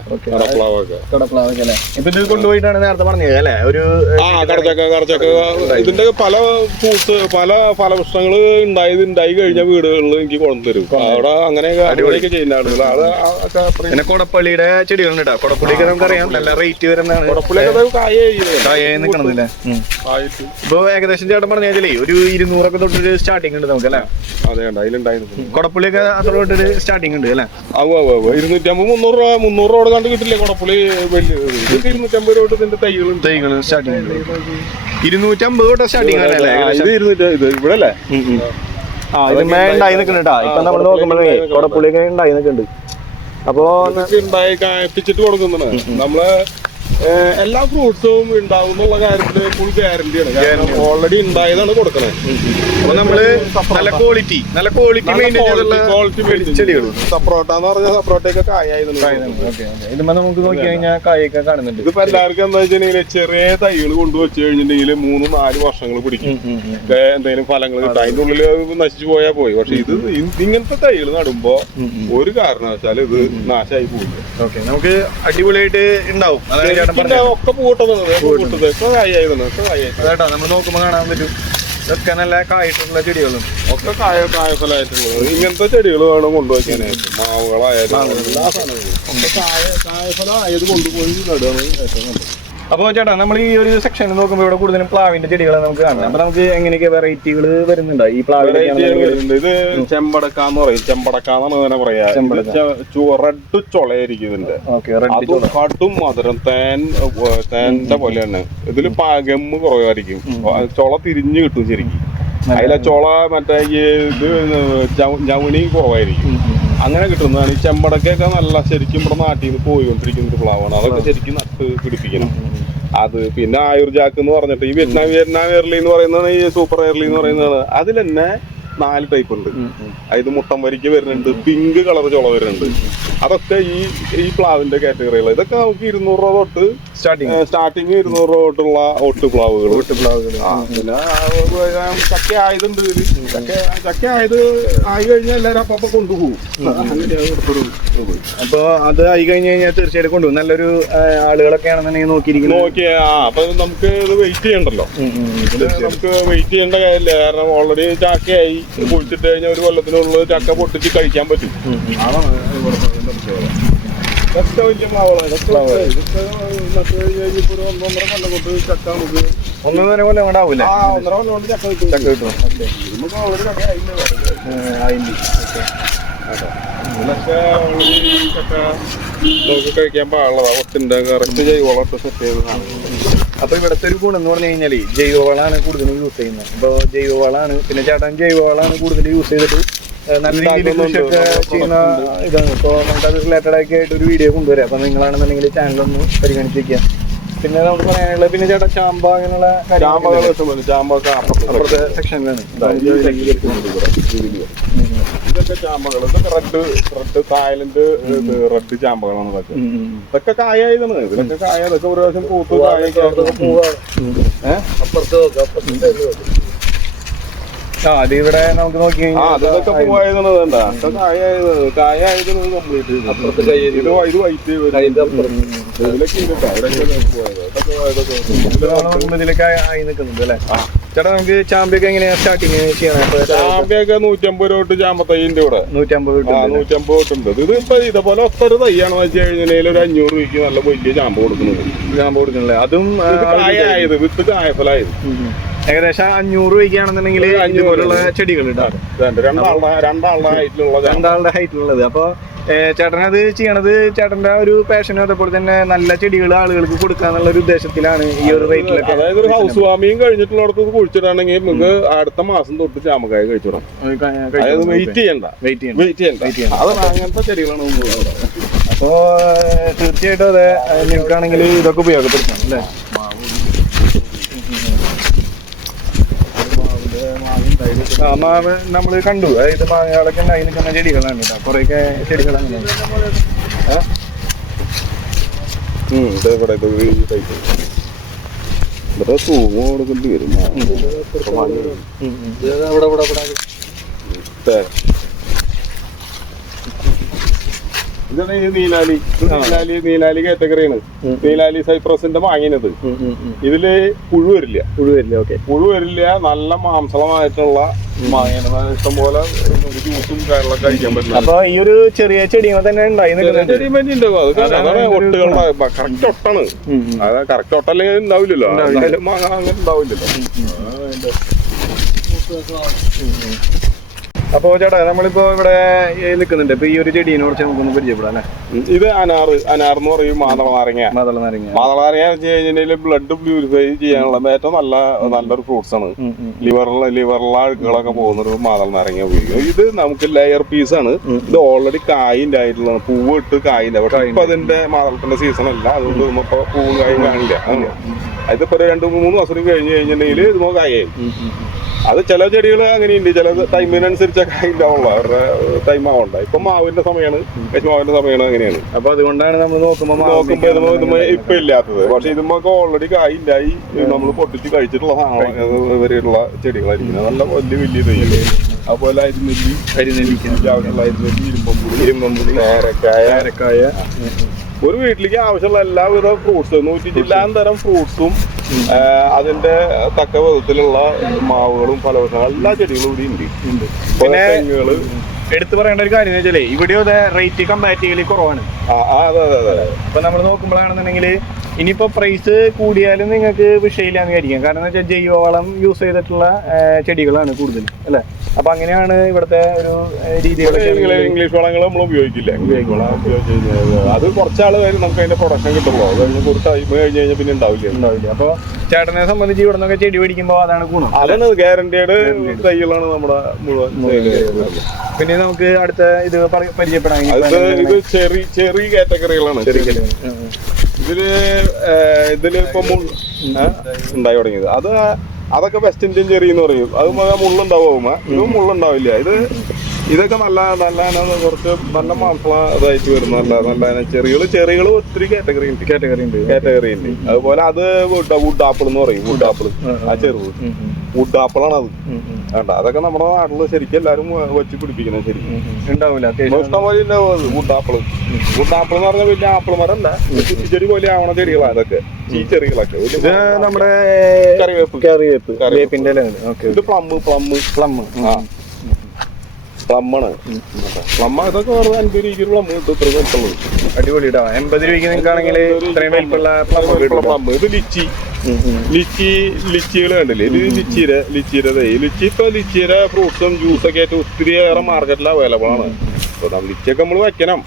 കൊണ്ടുപോയിട്ടാണ് നേരത്തെ പറഞ്ഞത് അല്ലെ? ഒരു കടച്ചക്ക ഇതിന്റെ പല ഫ്രൂട്ട്സ്, പല ഫലവൃക്ഷങ്ങൾ ഉണ്ടായി കഴിഞ്ഞ വീടുകളിൽ എനിക്ക് കൊണ്ടുതരും. അവിടെ അങ്ങനെയൊക്കെ അടിപൊളിയൊക്കെ ചെയ്യുന്ന ആളുകൾ. പിന്നെ കൊടപ്പള്ളിയുടെ ചെടികളുണ്ട് കേട്ടോ. കൊടപ്പള്ളിയൊക്കെ നമുക്കറിയാം നല്ല റേറ്റ് വരുന്നതാണ്. കൊടപ്പള്ളിയൊക്കെ കായായി നിൽക്കണതില്ലേ? ഇപ്പൊ ഏകദേശം ചേട്ടൻ പറഞ്ഞാലേ ഒരു 200 തൊട്ടൊരു സ്റ്റാർട്ടിംഗ് ഉണ്ട് നമുക്ക് അല്ലെ? അതെ, അതിലുണ്ടായിരുന്നു. കൊടപ്പള്ളിയൊക്കെ അത്ര തൊട്ടൊരു സ്റ്റാർട്ടിംഗ് ഉണ്ട് അല്ലെ? 250-300 രൂപ കണ്ട് കിട്ടില്ലേ കൊടപ്പുളി? 250 രൂപ ഇതിന്റെ തൈകൾ സ്റ്റാർട്ടിംഗ് 250 തൊട്ട് സ്റ്റാർട്ടിംഗ് ആണ് ഇവിടെ അല്ലേ? ഇത് ഉണ്ടായി നിൽക്കുന്നുണ്ടാ. ഇപ്പൊ നമ്മൾ നോക്കുമ്പോഴേ കൊടപ്പുള്ളിയൊക്കെ ഉണ്ടായി നിൽക്കുന്നുണ്ട്. അപ്പൊ ഉണ്ടായി കാപ്പിച്ചിട്ട് കൊടുക്കുന്നതാണ്. നമ്മള് എല്ലാ ഫ്രൂട്ട്സും ഉണ്ടാവും എന്നുള്ള കാര്യത്തില് ഫുൾ ഗ്യാരണ്ടിയാണ്. ഓൾറെഡി ഉണ്ടായതാണ് കൊടുക്കണത്. അപ്പൊ നമ്മള് നല്ല ക്വാളിറ്റി ചെടികൾ. സപ്രോട്ട എന്ന് പറഞ്ഞാൽ സപ്രോട്ടയൊക്കെ കായായിരുന്നു. ഇതുമ്പോ നമുക്ക് നോക്കി കഴിഞ്ഞാൽ കായൊക്കെ കാണുന്നുണ്ട്. ഇതിപ്പോ എല്ലാവർക്കും എന്താ വെച്ചിട്ടുണ്ടെങ്കിൽ ചെറിയ തൈകൾ കൊണ്ടുവച്ച് കഴിഞ്ഞിട്ടുണ്ടെങ്കിൽ 3-4 വർഷങ്ങൾ പിടിക്കും എന്തെങ്കിലും ഫലങ്ങൾ കിട്ടും. അതിന്റെ ഉള്ളില് നശിച്ചു പോയാൽ പോയി. പക്ഷെ ഇത് ഇങ്ങനത്തെ തൈകൾ നടുമ്പോ ഒരു കാരണവശാലും ഇത് നാശമായി പോകില്ല. നമുക്ക് അടിപൊളിയായിട്ട് ഉണ്ടാവും. ഒക്കെ പൂട്ടത് അതാട്ടോ നമ്മൾ നോക്കുമ്പോ കാണാൻ പറ്റും. ഇതൊക്കെ നല്ല കായിട്ടുള്ള ചെടികളും ഒക്കെ കായഫലമായിട്ടുള്ളത്. ഇങ്ങനത്തെ ചെടികൾ വേണം കൊണ്ടുവയ്ക്കാനായിട്ട്. മാവുകളായാലും എല്ലാ സാധനങ്ങളും ഒക്കെ കായഫലം ആയത് കൊണ്ടുപോയി നടുകയാണ് ഏറ്റവും നല്ലത്. അപ്പോൾ ചേട്ടാ നമ്മൾ ഈ ഒരു സെക്ഷനിൽ നോക്കുമ്പോൾ ഇവിടെ കൂടുതലും പ്ലാവിന്റെ ചെടികൾ നമുക്ക് കാണാം. അപ്പൊ നമുക്ക് എങ്ങനെയൊക്കെ വെറൈറ്റികൾ വരുന്നുണ്ട് ഈ പ്ലാവിന്റെ? ഇത് ചെമ്പടക്കാന്ന് പറയും. ചെമ്പടക്കാന്നാണ് ഇതിനെ പറയാ. റെഡ് ചൊളയായിരിക്കും ഇതിന്റെ. കടും മധുരം തേന്റെ പോലെയാണ്. ഇതില് ഗമ്മ് കുറവായിരിക്കും. ചൊള തിരിഞ്ഞു കിട്ടും ശരിക്കും. അതിലെ ചൊള മറ്റേ ഇത് ജൗണി കുറവായിരിക്കും. അങ്ങനെ കിട്ടുന്നതാണ്. ഈ ചെമ്പടക്കൊക്കെ നല്ല ശരിക്കും ഇവിടെ നാട്ടിൽ നിന്ന് പോയിക്കൊണ്ടിരിക്കുന്ന ഒരു പ്ലാവാണ്. അതൊക്കെ ശരിക്കും നട്ട് പിടിപ്പിക്കണം. അത് പിന്നെ ആയുർജാക്ക് എന്ന് പറഞ്ഞിട്ട് ഈ വിയറ്റ്നാം എയർലി എന്ന് പറയുന്നതാണ്. ഈ സൂപ്പർ എയർലി എന്ന് പറയുന്നതാണ്. അതിൽ തന്നെ 4 ടൈപ്പ് ഉണ്ട്. അതായത് മുട്ടം വരിക്ക് വരുന്നുണ്ട്, പിങ്ക് കളർ ചുള വരുന്നുണ്ട്. അതൊക്കെ ഈ പ്ലാവിന്റെ കാറ്റഗറികൾ. ഇതൊക്കെ നമുക്ക് 200 രൂപ തൊട്ട് സ്റ്റാർട്ടിങ് 200 രൂപ തൊട്ടുള്ള ഒട്ട് പ്ലാവുകൾ. പിന്നെ ചക്ക ആയതുണ്ട്. ചക്ക ആയത് ആയി കഴിഞ്ഞാൽ എല്ലാവരും അപ്പൊ കൊണ്ടുപോകും. അപ്പൊ അത് ആയി കഴിഞ്ഞ് കഴിഞ്ഞാൽ തീർച്ചയായിട്ടും കൊണ്ടുപോകും. നല്ലൊരു ആളുകളൊക്കെ ആണെന്നുണ്ടെങ്കിൽ നോക്കിയിരിക്കും. അപ്പൊ നമുക്ക് ഇത് വെയിറ്റ് ചെയ്യണ്ടല്ലോ. നമുക്ക് വെയിറ്റ് ചെയ്യേണ്ട കാര്യമില്ല. കാരണം ഓൾറെഡി ചക്കയായി പൊളിച്ചിട്ട് കഴിഞ്ഞാൽ 1 കൊല്ലത്തിനുള്ളിൽ ചക്ക പൊട്ടിച്ച് കഴിക്കാൻ പറ്റും. അതാണ് ഇതൊക്കെ വലിയ പ്ലാവുകളാണ്. ഇതൊക്കെ നട്ട് കഴിഞ്ഞിപ്പോ ഒരു 1.5 കൊല്ലം കൊണ്ട് ചക്ക നമുക്ക് 1.5 കൊല്ലം കൊണ്ടാവൂല. 1.5 കൊല്ലം കൊണ്ട് ചക്ക കിട്ടും. നമുക്ക് ഓൾറെഡി ചക്ക ആയില്ലേ? ഇതിലൊക്കെ ചക്ക നമുക്ക് കഴിക്കാൻ പാടുള്ളതാണ്. ഒത്തിന്റെ കറക്റ്റ് ജൈവവളം സെറ്റ് ചെയ്തതാണ്. അപ്പൊ ഇവിടുത്തെ ഒരു ഗുണം എന്ന് പറഞ്ഞു കഴിഞ്ഞാല് ജൈവവളമാണ് കൂടുതലും യൂസ് ചെയ്യുന്നത്. അപ്പൊ ജൈവവളമാണ്. പിന്നെ ചേട്ടൻ ജൈവവളമാണ് കൂടുതൽ യൂസ് ചെയ്തിട്ട് നല്ല രീതിയിൽ കൃഷിയൊക്കെ ചെയ്യുന്ന ഇതാണ്. ഇപ്പോൾ നമുക്കത് റിലേറ്റഡ് ഒക്കെ ആയിട്ട് ഒരു വീഡിയോ കൊണ്ടുവരാം. അപ്പോൾ നിങ്ങളാണെന്നുണ്ടെങ്കിൽ ചാനലൊന്ന് പരിഗണിച്ചിരിക്കുക. പിന്നെ നമുക്ക് പറയാനുള്ളത് പിന്നെ ചേട്ടാ ചാമ്പ അങ്ങനെയുള്ള അപ്പുറത്തെ സെക്ഷനിലാണ് ഇതൊക്കെ ചാമ്പകൾ. ഇതൊക്കെ റെഡ് തായ്ലൻഡ് റെഡ് ചാമ്പകളാണ് ഇതൊക്കെ. ഇതൊക്കെ കായായതാണ്. ഇതിലൊക്കെ കായ ഇതൊക്കെ ഒരു പ്രാവശ്യം പൂത്ത് കായൊക്കെ അത് ഇവിടെ നമുക്ക് നോക്കി അതൊക്കെ പൂവായതാണ്. വേണ്ട കായായതാണ് കംപ്ലീറ്റ്. ഇത് വൈറ്റ് ഇതിലൊക്കെ ആയി നിൽക്കുന്നുണ്ട് അല്ലേ ചേട്ടാ? നമുക്ക് ചാമ്പയൊക്കെ എങ്ങനെയാ സ്റ്റാർട്ടിങ് ചെയ്യണം? ചാമ്പയൊക്കെ 150 രൂപ തൊട്ട് ചാമ്പ തൈന്റെ ഇവിടെ 150 തൊട്ടുണ്ട്. ഇത് ഇപ്പൊ ഇതേപോലെ ഒത്തൊരു തൈയാണെന്ന് വെച്ച് കഴിഞ്ഞാൽ ഒരു 500 രൂപയ്ക്ക് നല്ല വലിയ ചാമ്പ കൊടുക്കുന്നില്ലേ? അതും കായായത് വിത്ത് കായഫലായത്. ഏകദേശം 500 രൂപയ്ക്കാണെന്നുണ്ടെങ്കിൽ ഇതുപോലുള്ള ചെടികൾ രണ്ടാളുടെ ഹൈറ്റിലുള്ളത്. അപ്പൊ ചേട്ടനത് ചെയ്യണത് ചേട്ടന്റെ ഒരു പാഷനും അതേപോലെ തന്നെ നല്ല ചെടികൾ ആളുകൾക്ക് കൊടുക്കാന്നുള്ള ഒരു ഉദ്ദേശത്തിലാണ് ഈ ഒരു റേറ്റിലൊക്കെ. അതായത് ഒരു ഹൗസ് വാമിങ് കഴിഞ്ഞിട്ടുള്ളടത്ത് കുഴിച്ചിട്ടാണെങ്കിൽ നമുക്ക് അടുത്ത മാസം തൊട്ട് ചാമ്പക്കായ കഴിച്ചിടാം. അതായത് വെയിറ്റ് ചെയ്യണ്ട. അതാണ് അങ്ങനത്തെ ചെടികളാണ്. അപ്പോ തീർച്ചയായിട്ടും അതെ നിങ്ങൾക്കാണെങ്കിൽ ഇതൊക്കെ ഉപയോഗപ്പെടുത്താം അല്ലേ? മാവ് നമ്മൾ കണ്ടു. അതായത് മാങ്ങകളൊക്കെ ഉണ്ടായി നിൽക്കുന്ന ചെടികളാണ് കേട്ടോ. കുറേയൊക്കെ ചെടികളാണ്. ഇവിടെ തൂങ്ങ കൊടുക്കേണ്ടി വരും. ഇതാണ് ഈ നീലാലി കാറ്റഗറിയാണ്. നീലാലി സൈപ്രസിന്റെ മാങ്ങിനത്. ഇതില് പുഴു വരില്ല. പുഴു വരില്ല. നല്ല മാംസളമായിട്ടുള്ള മാങ്ങയാണ്. ഇഷ്ടംപോലെ ജ്യൂസും കാര്യങ്ങളൊക്കെ കഴിക്കാൻ പറ്റില്ല. അപ്പൊ ഈ ഒരു ചെറിയ ചെടികൾ തന്നെ ഉണ്ടായി അതാണ് ഒട്ടുകളുടെ കറക്റ്റ് ഒട്ടാണ്. അത് കറക്റ്റ് ഒട്ടല്ലെങ്കിൽ ഉണ്ടാവില്ലല്ലോ. മാങ്ങ അങ്ങനെ ഉണ്ടാവില്ലല്ലോ. അപ്പൊ ചേട്ടാ നമ്മളിപ്പോ ഇവിടെ നിൽക്കുന്നുണ്ട്. ഇപ്പൊ ഈ ഒരു ചെടീനെ കുറിച്ച് നമുക്കൊന്ന് പരിചയപ്പെടാം അല്ലെ? ഇത് അനാർ എന്ന് പറയും. മാതള നാരങ്ങ വെച്ച് കഴിഞ്ഞാൽ ബ്ലഡ് പ്യൂരിഫൈ ചെയ്യാനുള്ള ഏറ്റവും നല്ലൊരു ഫ്രൂട്ട്സ് ആണ്. ലിവറിലെ അഴുക്കുകളൊക്കെ പോകുന്ന ഒരു മാതള നാരങ്ങ ഉപയോഗിക്കും. ഇത് നമുക്ക് ലെയർ പീസ് ആണ്. ഇത് ഓൾറെഡി കായിന്റെ ആയിട്ടുള്ള പൂവ് ഇട്ട് കായിന്റെ. പക്ഷെ ഇപ്പൊ അതിന്റെ മാതളത്തിന്റെ സീസൺ അല്ല. അതുകൊണ്ട് ഇപ്പൊ പൂവും കായും കാണില്ല. അതിപ്പോ 2-3 ദിവസം കഴിഞ്ഞ് കഴിഞ്ഞിട്ടുണ്ടെങ്കിൽ ഇത് കായായി. അത് ചില ചെടികൾ അങ്ങനെയുണ്ട്. ചില ടൈമിനനുസരിച്ചൊക്കെ ഉണ്ടാവുള്ളൂ. അവരുടെ ടൈം ആവണ്ട. ഇപ്പൊ മാവിന്റെ സമയമാണ്, കശുമാവിന്റെ സമയമാണ്. അങ്ങനെയാണ്. അപ്പൊ അതുകൊണ്ടാണ് നമ്മൾ നോക്കുമ്പോ ഇപ്പൊ ഇല്ലാത്തത്. പക്ഷെ ഇതുമ്പോ ഓൾറെഡി കായില്ലായി നമ്മൾ പൊട്ടിച്ച് കഴിച്ചിട്ടുള്ള ഇവരുള്ള ചെടികളായിരിക്കുന്നത്. നല്ല വലിയ തൈകള്. അതുപോലെ അരിനെല്ലി ആവശ്യമുള്ള അരിനെല്ലി, ഇരുമ്പമ്പുളി, ഏരക്കായ. ഒരു വീട്ടിലേക്ക് ആവശ്യമുള്ള എല്ലാവിധ ഫ്രൂട്ട്സ് 100 ജില്ലാൻ തരം ഫ്രൂട്ട്സും അതിന്റെ തക്ക വിധത്തിലുള്ള മാവുകളും ഫലവൃക്ഷങ്ങളും എല്ലാ ചെടികളും ഇവിടെ ഉണ്ട്. പിന്നെ എടുത്തു പറയേണ്ട ഒരു കാര്യം എന്ന് വെച്ചാൽ ഇവിടെ റേറ്റ് കമ്പാരിറ്റീവ്ലി കുറവാണ്. അതെ. ഇപ്പൊ നമ്മൾ നോക്കുമ്പോഴാണെന്നുണ്ടെങ്കിൽ ഇനിയിപ്പോ പ്രൈസ് കൂടിയാലും നിങ്ങൾക്ക് വിഷയമില്ലാന്ന് വിചാരിക്കാം. കാരണം എന്ന് വെച്ചാൽ ജൈവവളം യൂസ് ചെയ്തിട്ടുള്ള ചെടികളാണ് കൂടുതൽ അല്ലെ? അപ്പൊ അങ്ങനെയാണ് ഇവിടുത്തെ ഒരു രീതികളൊക്കെ. ഇംഗ്ലീഷ് വളങ്ങൾ നമ്മൾ ഉപയോഗിക്കില്ല. ഇംഗ്ലീഷ് വളം ഉപയോഗിച്ച് കഴിഞ്ഞാൽ അത് കുറച്ചാൾ വരും നമുക്ക് അതിന്റെ പ്രൊഡക്ഷൻ കിട്ടുള്ളൂ. അത് കഴിഞ്ഞ് കുറച്ച് ടൈം കഴിഞ്ഞ് കഴിഞ്ഞാൽ പിന്നെ ഉണ്ടാവില്ല. അപ്പൊ ചേട്ടനെ സംബന്ധിച്ച് ഇവിടെ നിന്നൊക്കെ ചെടി മേടിക്കുമ്പോൾ അതാണ് ഗുണം. അതാണ് ഗ്യാരണ്ടീഡ് തൈകളാണ് നമ്മുടെ മുഴുവൻ. പിന്നെ നമുക്ക് അടുത്ത ഇത് പരിചയപ്പെടാൻ ഇത് ചെറിയ കാറ്റഗറികളാണ്. ഇതിലിപ്പോ ഉണ്ടായി തുടങ്ങിയത് അതൊക്കെ വെസ്റ്റ് ഇന്ത്യൻ ചെറി എന്ന് പറയും. അത് മുള്ളുണ്ടാവും. ഇതും മുള്ളുണ്ടാവില്ല. ഇതൊക്കെ നല്ല കുറച്ച് നല്ല മാംസള ഇതായിട്ട് വരുന്ന നല്ല ചെറികൾ ഒത്തിരി കാറ്റഗറി ഉണ്ട്. അതുപോലെ അത് വുഡ് ആപ്പിൾ എന്ന് പറയും. വുഡ് ആപ്പിൾ ആ ചെറുത് വുഡ് ആപ്പിളാണ് അത്. വേണ്ട അതൊക്കെ നമ്മുടെ നാട്ടില് ശരിക്കും എല്ലാരും വെച്ച് പിടിപ്പിക്കുന്നത്. ശരിക്കും ഉണ്ടാവില്ല. ഇഷ്ടംപോലെ വുഡ് ആപ്പിൾ എന്ന് പറഞ്ഞാൽ വലിയ ആപ്പിൾ മരമല്ല. ചെടി പോലെ ആവണ ചെടികളാണ് അതൊക്കെ. ഈ ചെറികളൊക്കെ നമ്മുടെ കറിവേപ്പിന്റെ. ഇത് പ്ലമ്മാണ്. ഇതൊക്കെ 50 രൂപയ്ക്ക് പ്ലം കിട്ടും. ഇത്ര വലിപ്പമുള്ളത് അടിപൊളി. 80 രൂപയ്ക്ക് നിങ്ങൾക്കാണെങ്കിൽ ഇത്രയും വലിപ്പമുള്ള പ്ലം. ഇത് ലിച്ചികൾ കണ്ടില്ലേ? ഇത് ലിച്ചിയുടെ തൈ. ഇപ്പൊ ലിച്ചിയുടെ ഫ്രൂട്ട്സും ജ്യൂസൊക്കെ ആയിട്ട് ഒത്തിരിയേറെ മാർക്കറ്റിൽ അവൈലബിൾ ആണ്. ലിച്ചൊക്കെ നമ്മൾ വെക്കണം.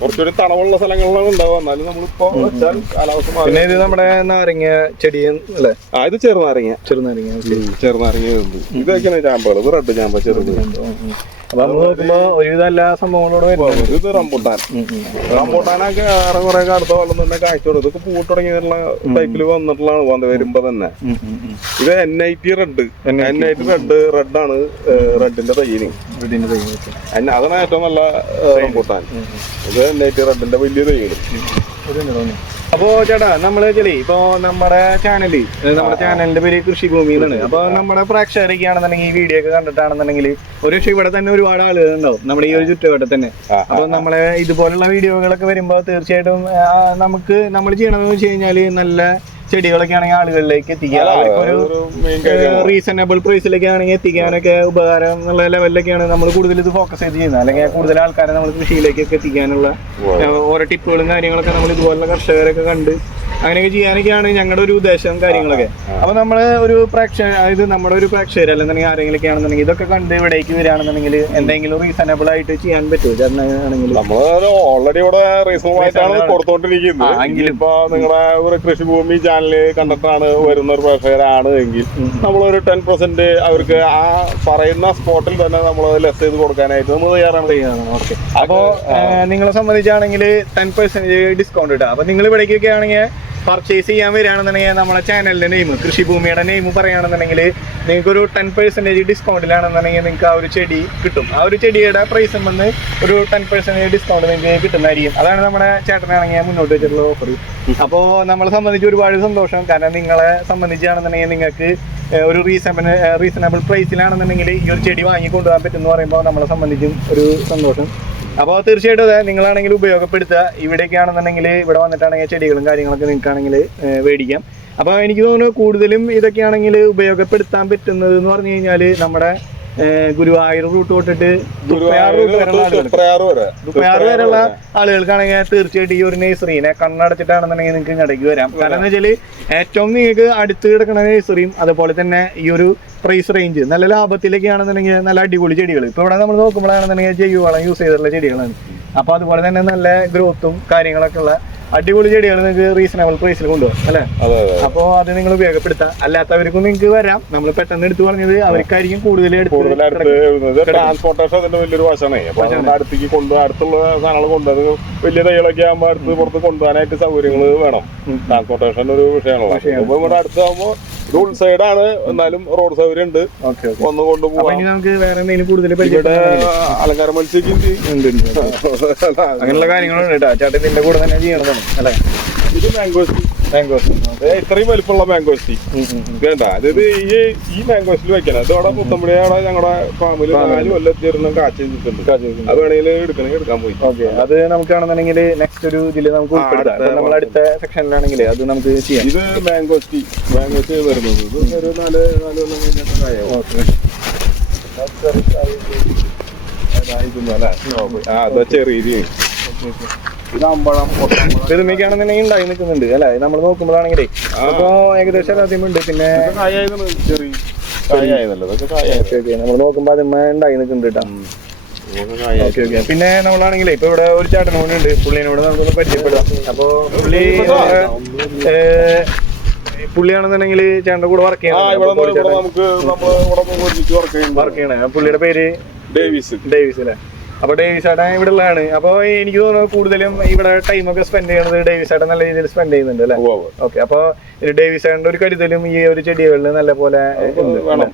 കുറച്ചൊരു തണവുള്ള സ്ഥലങ്ങളിലാണ് ഉണ്ടാവുക. എന്നാലും നമ്മളിപ്പോ വെച്ചാൽ കാലാവസ്ഥ പിന്നെ ഇത് നമ്മുടെ നാരങ്ങ ചെടിയൻ അല്ലേ? ഇത് ചെറുനാരങ്ങ. ചെറുനാരങ്ങ ഇത് വെക്കണ ചാമ്പകൾ. ഇത് റെഡ് ചാമ്പ ചെറുത്. അപ്പൊ നമ്മൾ നോക്കുമ്പോ ഒരുവിധം എല്ലാ സംഭവങ്ങളോട് ഇത് റംബൂട്ടാൻ. റംബൂട്ടാനൊക്കെ ഏറെ കുറെ അടുത്ത കൊല്ലം തന്നെ കാഴ്ച കൊടുക്കും. ഇതൊക്കെ പൂട്ട് തുടങ്ങിയിട്ടുള്ള ടൈപ്പിൽ വന്നിട്ടുള്ളതാണ് വന്ന് വരുമ്പോ തന്നെ. ഇത് NIT റെഡ്. NIT റെഡാണ് റെഡിന്റെ തൈന്. അതാണ് ഏറ്റവും നല്ല റംബൂട്ടാൻ. ഇത് NIT റെഡിന്റെ വലിയ തൈകള്. അപ്പോ ചേട്ടാ നമ്മള് ഇപ്പൊ നമ്മുടെ ചാനലിന്റെ പേര് കൃഷിഭൂമി എന്നാണ്. അപ്പൊ നമ്മുടെ പ്രേക്ഷകരൊക്കെ ആണെന്നുണ്ടെങ്കിൽ ഈ വീഡിയോ ഒക്കെ കണ്ടിട്ടാണെന്നുണ്ടെങ്കിൽ ഒരു ഇവിടെ തന്നെ ഒരുപാട് ആളുകൾ ഉണ്ടാവും നമ്മുടെ ഈ ഒരു ചുറ്റുവട്ടത്തിൽ തന്നെ. അപ്പൊ നമ്മളെ ഇതുപോലുള്ള വീഡിയോകളൊക്കെ വരുമ്പോ തീർച്ചയായിട്ടും നമ്മൾ ചെയ്യണമെന്ന് വെച്ച് കഴിഞ്ഞാല് നല്ല ചെടികളൊക്കെ ആണെങ്കിൽ ആളുകളിലേക്ക് എത്തിക്കുക. ഒരു റീസണബിൾ പ്രൈസിലൊക്കെ ആണെങ്കിൽ എത്തിക്കാനൊക്കെ ഉപകാരം എന്നുള്ള ലെവലിലൊക്കെയാണ് നമ്മൾ കൂടുതൽ ഇത് ഫോക്കസ് ചെയ്ത് ചെയ്യുന്നത്. അല്ലെങ്കിൽ കൂടുതൽ ആൾക്കാരെ നമ്മൾ കൃഷിയിലേക്കൊക്കെ എത്തിക്കാനുള്ള ഓരോ ടിപ്പുകളും കാര്യങ്ങളൊക്കെ നമ്മൾ ഇതുപോലുള്ള കർഷകരൊക്കെ കണ്ട് അങ്ങനെയൊക്കെ ചെയ്യാനൊക്കെയാണ് ഞങ്ങളുടെ ഒരു ഉദ്ദേശം കാര്യങ്ങളൊക്കെ. അപ്പൊ നമ്മള് ഒരു അതായത് നമ്മുടെ ഒരു പ്രേക്ഷകർ അല്ലെന്നുണ്ടെങ്കിൽ ആരെങ്കിലൊക്കെ ആണെന്നുണ്ടെങ്കിൽ ഇതൊക്കെ കണ്ട് ഇവിടേക്ക് വരികയാണെന്നുണ്ടെങ്കിൽ എന്തെങ്കിലും റീസണബിൾ ആയിട്ട് ചെയ്യാൻ പറ്റുമോ ചേട്ടനാണെങ്കിൽ? നമ്മള് ഓൾറെഡി ഇവിടെ റീസണബിൾ ആയിട്ടാണ് കൊടുത്തോണ്ടിരിക്കുന്നത്. എങ്കിലിപ്പോ നിങ്ങളുടെ ഒരു കൃഷിഭൂമി ചാനല് കണ്ടിട്ടാണ് വരുന്ന ഒരു പ്രേക്ഷകരാണ് എങ്കിൽ നമ്മളൊരു 10% അവർക്ക് ആ പറയുന്ന സ്പോട്ടിൽ തന്നെ നമ്മൾ ലെസ് ചെയ്ത് കൊടുക്കാനായിട്ട് നമ്മൾ തയ്യാറാണ്. ഓക്കെ. അപ്പോ നിങ്ങളെ സംബന്ധിച്ചാണെങ്കിൽ 10% ഡിസ്കൗണ്ട് കിട്ടാം. അപ്പൊ നിങ്ങൾ ഇവിടേക്കൊക്കെ ആണെങ്കിൽ പർച്ചേസ് ചെയ്യാൻ വരികയാണെന്നുണ്ടെങ്കിൽ നമ്മളെ ചാനലിന്റെ നെയിം കൃഷിഭൂമിയുടെ നെയിം പറയുകയാണെന്നുണ്ടെങ്കിൽ നിങ്ങൾക്ക് ഒരു 10% ഡിസ്കൗണ്ടിലാണെന്നുണ്ടെങ്കിൽ നിങ്ങൾക്ക് ആ ഒരു ചെടി കിട്ടും. ആ ഒരു ചെടിയുടെ പ്രൈസ് വന്ന് ഒരു 10% ഡിസ്കൗണ്ട് നിങ്ങൾക്ക് കിട്ടുന്നതായിരിക്കും. അതാണ് നമ്മുടെ ചേട്ടനാണെങ്കിൽ മുന്നോട്ട് വെച്ചിട്ടുള്ള ഓഫർ. അപ്പോൾ നമ്മളെ സംബന്ധിച്ച് ഒരുപാട് സന്തോഷം. കാരണം നിങ്ങളെ സംബന്ധിച്ചാണെന്നുണ്ടെങ്കിൽ നിങ്ങൾക്ക് ഒരു റീസണബിൾ പ്രൈസിലാണെന്നുണ്ടെങ്കിൽ ഈ ഒരു ചെടി വാങ്ങിക്കൊണ്ടുപോകാൻ പറ്റുമെന്ന് പറയുമ്പോൾ നമ്മളെ സംബന്ധിച്ചും ഒരു സന്തോഷം. അപ്പോൾ തീർച്ചയായിട്ടും അതെ നിങ്ങളാണെങ്കിൽ ഉപയോഗപ്പെടുത്തുക. ഇവിടേക്ക് ആണെന്നുണ്ടെങ്കിൽ ഇവിടെ വന്നിട്ടാണെങ്കിൽ ചെടികളും കാര്യങ്ങളൊക്കെ നിങ്ങൾക്കാണെങ്കിൽ മേടിക്കാം. അപ്പോൾ എനിക്ക് തോന്നുന്നു കൂടുതലും ഇതൊക്കെയാണെങ്കിൽ ഉപയോഗപ്പെടുത്താൻ പറ്റുന്നത് എന്ന് പറഞ്ഞു കഴിഞ്ഞാൽ നമ്മുടെ ഗുരുവായൂർ റൂട്ട് തൊട്ടിട്ട് ദുപ്പയാറ് വരെയുള്ള ആളുകൾക്കാണെങ്കിൽ തീർച്ചയായിട്ടും ഈ ഒരു നഴ്സറീനെ കണ്ണടച്ചിട്ടാണെന്നുണ്ടെങ്കിൽ നിങ്ങൾക്ക് ഇങ്ങടേക്ക് വരാം. കാരണം എന്താ വെച്ചാൽ ഏറ്റവും നിങ്ങൾക്ക് അടുത്ത് കിടക്കുന്ന നഴ്സറിയും അതുപോലെ തന്നെ ഈ ഒരു പ്രൈസ് റേഞ്ച് നല്ല ലാഭത്തിലേക്ക് ആണെന്നുണ്ടെങ്കിൽ നല്ല അടിപൊളി ചെടികൾ. ഇപ്പോൾ ഇവിടെ നമ്മൾ നോക്കുമ്പോഴാണെന്നുണ്ടെങ്കിൽ ജൈവവളം യൂസ് ചെയ്തിട്ടുള്ള ചെടികളാണ്. അപ്പോൾ അതുപോലെ തന്നെ നല്ല ഗ്രോത്തും കാര്യങ്ങളൊക്കെ ഉള്ള അടിപൊളി ചെടികൾ നിങ്ങൾക്ക് റീസണബിൾ പ്രൈസിൽ കൊണ്ടുപോകും അല്ലേ? അപ്പോൾ അത് നിങ്ങൾ ഉപയോഗപ്പെടുത്താം. അല്ലാത്തവർക്കും നിങ്ങൾക്ക് വരാം. നമ്മൾ പെട്ടെന്ന് എടുത്തു പറഞ്ഞത് അവർക്കായിരിക്കും കൂടുതൽ ട്രാൻസ്പോർട്ടേഷൻ അതിന്റെ വലിയൊരു വശമാണ്. അപ്പൊ അടുത്തേക്ക് അടുത്തുള്ള സാധനങ്ങൾ കൊണ്ടുവന്ന് വലിയ തൈകളൊക്കെ ആകുമ്പോൾ അടുത്ത് പുറത്ത് കൊണ്ടുപോകാനായിട്ട് സൗകര്യങ്ങൾ വേണം. ട്രാൻസ്പോർട്ടേഷൻ ഒരു വിഷയമാണല്ലോ. ഇപ്പൊ ഇവിടെ അടുത്താകുമ്പോൾ റോഡ് സൈഡാണ്, എന്നാലും റോഡ് സൗകര്യം ഉണ്ട്. ഒന്ന് കൊണ്ടുപോകാം. നമുക്ക് വേറെ എന്തെങ്കിലും കൂടുതൽ അലങ്കാര മത്സ്യം അങ്ങനെയുള്ള കാര്യങ്ങളുണ്ട് കേട്ടോ. ചേട്ടൻ ഇതിന്റെ കൂടെ തന്നെ ചെയ്യണതാണ് അല്ലെ? ഇത് മാംഗോസ്റ്റി ഇത്രയും വലിപ്പമുള്ള മാംഗോസ്റ്റി വേണ്ട. അതായത് ഈ മാംഗോസ്റ്റിൽ വെക്കണം. അതോടെ പുത്തമ്പടിയോടെ ഞങ്ങളുടെ ഫാമിൽ 4 കൊല്ലം ചേർന്ന് കാച്ച ചെയ്തിട്ടുണ്ട്. അത് വേണമെങ്കിൽ എടുക്കണമെങ്കിൽ എടുക്കാൻ പോയി. ഓക്കെ. അത് നമുക്കാണെന്നുണ്ടെങ്കിൽ നെക്സ്റ്റ് ഒരു ഇതിൽ നമുക്ക് ഉൾപ്പെടുത്താം. നമ്മൾ അടുത്ത സെക്ഷനിലാണെങ്കിൽ അത് നമുക്ക് ചെയ്യാം. ഇത് മാംഗോസ്റ്റി വരുന്നത് ഇത് ഒരു 4 കൊല്ലം കഴിഞ്ഞിട്ട് കായാവും. ചെറിയ ഇത് അമ്പഴം പെരുമയ്ക്കാണെന്നുണ്ടെങ്കിൽ ഉണ്ടായി നിൽക്കുന്നുണ്ട് അല്ലെ? നമ്മൾ നോക്കുമ്പോഴാണെങ്കിലേ അപ്പൊ ഏകദേശം എല്ലാത്തിനും ഉണ്ട്. പിന്നെ നമ്മൾ നോക്കുമ്പോ അതിന്മ ഉണ്ടായി നിൽക്കുന്നുണ്ട് കേട്ടോ. Okay okay. പിന്നെ നമ്മളാണെങ്കിലേ ഇപ്പൊ ഇവിടെ ഒരു ചേട്ടനോടുണ്ട്. പുള്ളിനോട് നമുക്കൊന്ന് പരിചയപ്പെടാം. അപ്പൊ പുള്ളിയാണെന്നുണ്ടെങ്കിൽ ചേട്ടന്റെ കൂടെ വർക്ക് ചെയ്യണം. പുള്ളിയുടെ പേര് ഡേവിസ് അല്ലേ? അപ്പൊ ഡേവിസ് ചേട്ടൻ ഇവിടെ ഉള്ളതാണ്. അപ്പൊ എനിക്ക് തോന്നുന്നു കൂടുതലും ഇവിടെ ടൈമൊക്കെ സ്പെൻഡ് ചെയ്യണത് ഡേവിസ് ചേട്ടൻ നല്ല രീതിയിൽ സ്പെൻഡ് ചെയ്യുന്നുണ്ട് അല്ലേ? ഓക്കെ. അപ്പൊ ഡേവിസ് ചേട്ടന്റെ ഒരു കരുതലും ഈ ഒരു ചെടികളിൽ നല്ല പോലെ വേണം.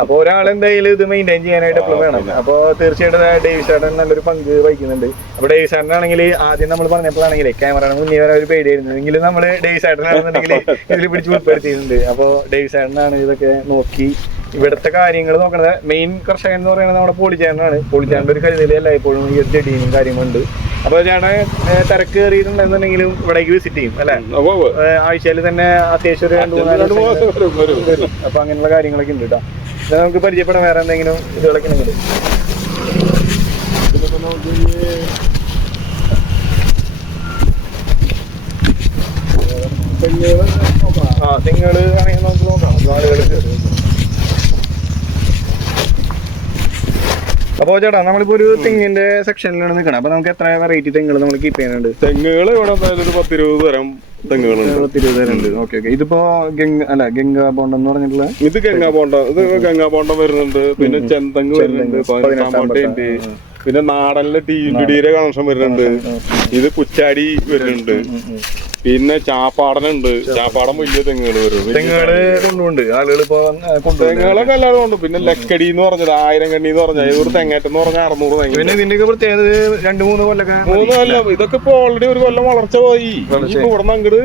അപ്പൊ ഒരാളെന്തായാലും ഇത് മെയിൻറ്റെയിൻ ചെയ്യാനായിട്ട് എപ്പോഴും വേണം. അപ്പൊ തീർച്ചയായിട്ടും ഡേവിസ് ചേട്ടൻ നല്ലൊരു പങ്ക് വഹിക്കുന്നുണ്ട്. അപ്പൊ ഡേവിസ് ചേട്ടനാണെങ്കിൽ ആദ്യം നമ്മൾ പറഞ്ഞപ്പോഴാണെങ്കിലേ ക്യാമറ മുന്നേ വരെ ഒരു പേടിയായിരുന്നു. എങ്കിലും നമ്മള് ഡേവിസ് ചേട്ടനാണെന്നുണ്ടെങ്കിൽ ഇതിൽ പിടിച്ച് ഉൾപ്പെടുത്തിയിട്ടുണ്ട്. അപ്പൊ ഡേവിസ് ചേട്ടനാണ് ഇതൊക്കെ നോക്കി ഇവിടുത്തെ കാര്യങ്ങൾ നോക്കണത്. മെയിൻ കർഷകൻ എന്ന് പറയുന്നത് നമ്മുടെ പോളിച്ചേട്ടനാണ്. പോളിച്ചേട്ടൻ്റെ ഒരു കരുതലല്ല എപ്പോഴും ഈ ഒരു ചെടിയും കാര്യങ്ങളുണ്ട്. അപ്പൊ ചേട്ടൻ തിരക്ക് കയറിയിട്ടുണ്ടെന്നുണ്ടെങ്കിലും ഇവിടേക്ക് വിസിറ്റ് ചെയ്യും അല്ലെ? ആഴ്ചയിൽ തന്നെ അത്യാവശ്യം ഒരു 2-3 വരും. അപ്പൊ അങ്ങനെയുള്ള കാര്യങ്ങളൊക്കെ ഉണ്ട് കേട്ടോ. നമുക്ക് പരിചയപ്പെടാൻ വേറെ എന്തെങ്കിലും ഇതുകളൊക്കെ ഉണ്ടെങ്കിൽ തെങ്ങുകള് ആണെങ്കിൽ നമുക്ക് നോക്കാം. അപ്പൊ ചേട്ടാ നമ്മളിപ്പോ ഒരു തെങ്ങിന്റെ സെക്ഷനിലാണ് നിൽക്കണം. അപ്പൊ നമുക്ക് എത്ര വെറൈറ്റി തെങ്ങുകൾ നമ്മൾ കീപ്പ് ചെയ്യാനുണ്ട്? തെങ്ങുകൾ ഇവിടെ എന്തായാലും ഒരു 10-20 തരം തെങ്ങുകളുണ്ട്. 20 തരം ഉണ്ട്. Okay okay. ഇതിപ്പോ ഗംഗാ ബോണ്ടം എന്ന് പറഞ്ഞിട്ടുള്ള ഇത് ഗംഗാ ബോണ്ടം വരുന്നുണ്ട്. പിന്നെ ചെന്തെങ്ങ് വരുന്നുണ്ട്, 18 പിന്നെ നാടനിലെ ടീയുടെ കണക്ഷൻ വരുന്നുണ്ട്. ഇത് കുച്ചാടി വരുന്നുണ്ട്. പിന്നെ ചാപ്പാടനുണ്ട്. ചാപ്പാടൻ വലിയ തെങ്ങുകൾ വരും. തെങ്ങുകള് കൊണ്ടുണ്ട് ആളുകൾ ഇപ്പൊ തെങ്ങുകളൊക്കെ എല്ലാവരും ഉണ്ട്. പിന്നെ ലക്കടി എന്ന് പറഞ്ഞത് 1000 കണ്ണി എന്ന് പറഞ്ഞാൽ ഒരു തെങ്ങേറ്റം എന്ന് പറഞ്ഞാൽ 600 തെങ്ങ്. പിന്നെ ഇതിന്റെയൊക്കെ പ്രത്യേകത 2-3 കൊല്ലൊക്കെ 3 കൊല്ലം. ഇതൊക്കെ ഇപ്പൊ ഓൾറെഡി ഒരു കൊല്ലം വളർച്ച പോയി. ഇപ്പൊ ഇവിടെ നിന്ന് അങ്ങോട്ട്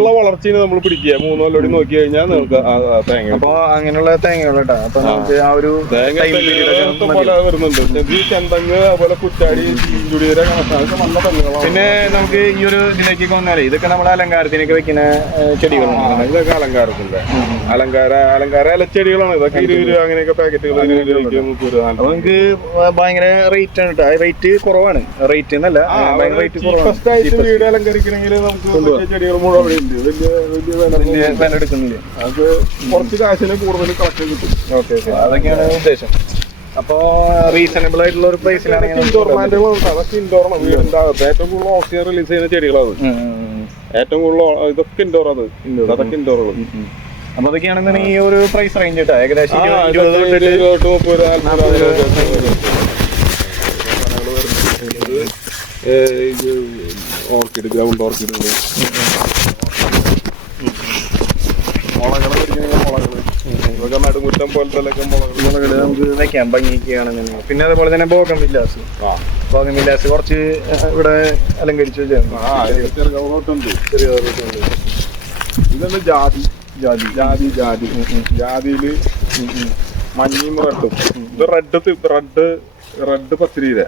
ഉള്ള വളർച്ചയെ നമ്മൾ പിടിക്കുക. 3 കൊല്ലോടി നോക്കി കഴിഞ്ഞാൽ നമുക്ക് തേങ്ങ. അപ്പൊ അങ്ങനെയുള്ള തെങ്ങുകളാ. അപ്പൊ നമുക്ക് ആ ഒരു പോലെ വരുന്നുണ്ട്. ചെന്തെങ്ങ് അതുപോലെ കുറ്റാടി ചീഞ്ചുടിയുടെ കണക്കാണ് നല്ല തെങ്ങുകളാണ്. പിന്നെ നമുക്ക് ഈ ഒരു ഇതിലേക്ക് വന്നാലേ ഇതൊക്കെ നമ്മുടെ അലങ്കാരത്തിനൊക്കെ വെക്കുന്ന ചെടികളാണ്. ഇതൊക്കെ അലങ്കാരത്തിന്റെ അലങ്കാര ഇലച്ചെടികളാണ്. ഇതൊക്കെ 20 രൂപ അങ്ങനെയൊക്കെ പാക്കറ്റുകൾ 20 രൂപയ്ക്ക് 30 രൂപ. അപ്പൊ നിങ്ങൾക്ക് ഭയങ്കര റേറ്റ് ആണ് കേട്ടോ. റേറ്റ് കുറവാണ്. റേറ്റ് എന്നല്ല ഭയങ്കര റേറ്റ് കുറവാണ്. വീട് അലങ്കരിക്കണമെങ്കിൽ നമുക്ക് ചെടികൾ മുഴുവൻ വലിയ വില എടുക്കുന്നില്ല. അത് കുറച്ച് കാശിന് കൂടുതൽ കളക്ഷൻ കിട്ടും. Okay okay. അതൊക്കെയാണ് ഉദ്ദേശം. അപ്പൊ റീസണബിൾ ആയിട്ടുള്ള ഒരു പ്രൈസിലാണെങ്കിൽ അതൊക്കെ ഇൻഡോറാണ്. വീടിന്റെ അകത്ത് ഏറ്റവും കൂടുതൽ ഓക്സിജൻ റിലീസ് ചെയ്യുന്ന ചെടികളാണ്. ഏറ്റവും കൂടുതൽ ഇതൊക്കെ ഇൻഡോർ. അതൊക്കെ ഇൻഡോറുകൾ. അപ്പൊ അതൊക്കെയാണെന്നുണ്ടെങ്കിൽ ഈ ഒരു പ്രൈസ് റേഞ്ച് കേട്ടോ. ഏകദേശം 20 ഓർക്കിഡ്, ഗ്രൗണ്ട് ഓർക്കിഡുകൾ, മുളകള് ഇതൊക്കെ നടുമുറ്റം പോലത്തെ മുളകള് നമുക്ക് വെക്കാം ഭംഗിക്കുകയാണെന്നുണ്ടെങ്കിൽ. പിന്നെ അതുപോലെ തന്നെ ബോഗൻ വില്ലാസ് കുറച്ച് ഇവിടെ അലങ്കരിച്ച് വെച്ചാൽ ഇതൊന്ന് ജാതിയില് മഞ്ഞയും റെഡും. ഇത് റെഡ് 10 രൂപ.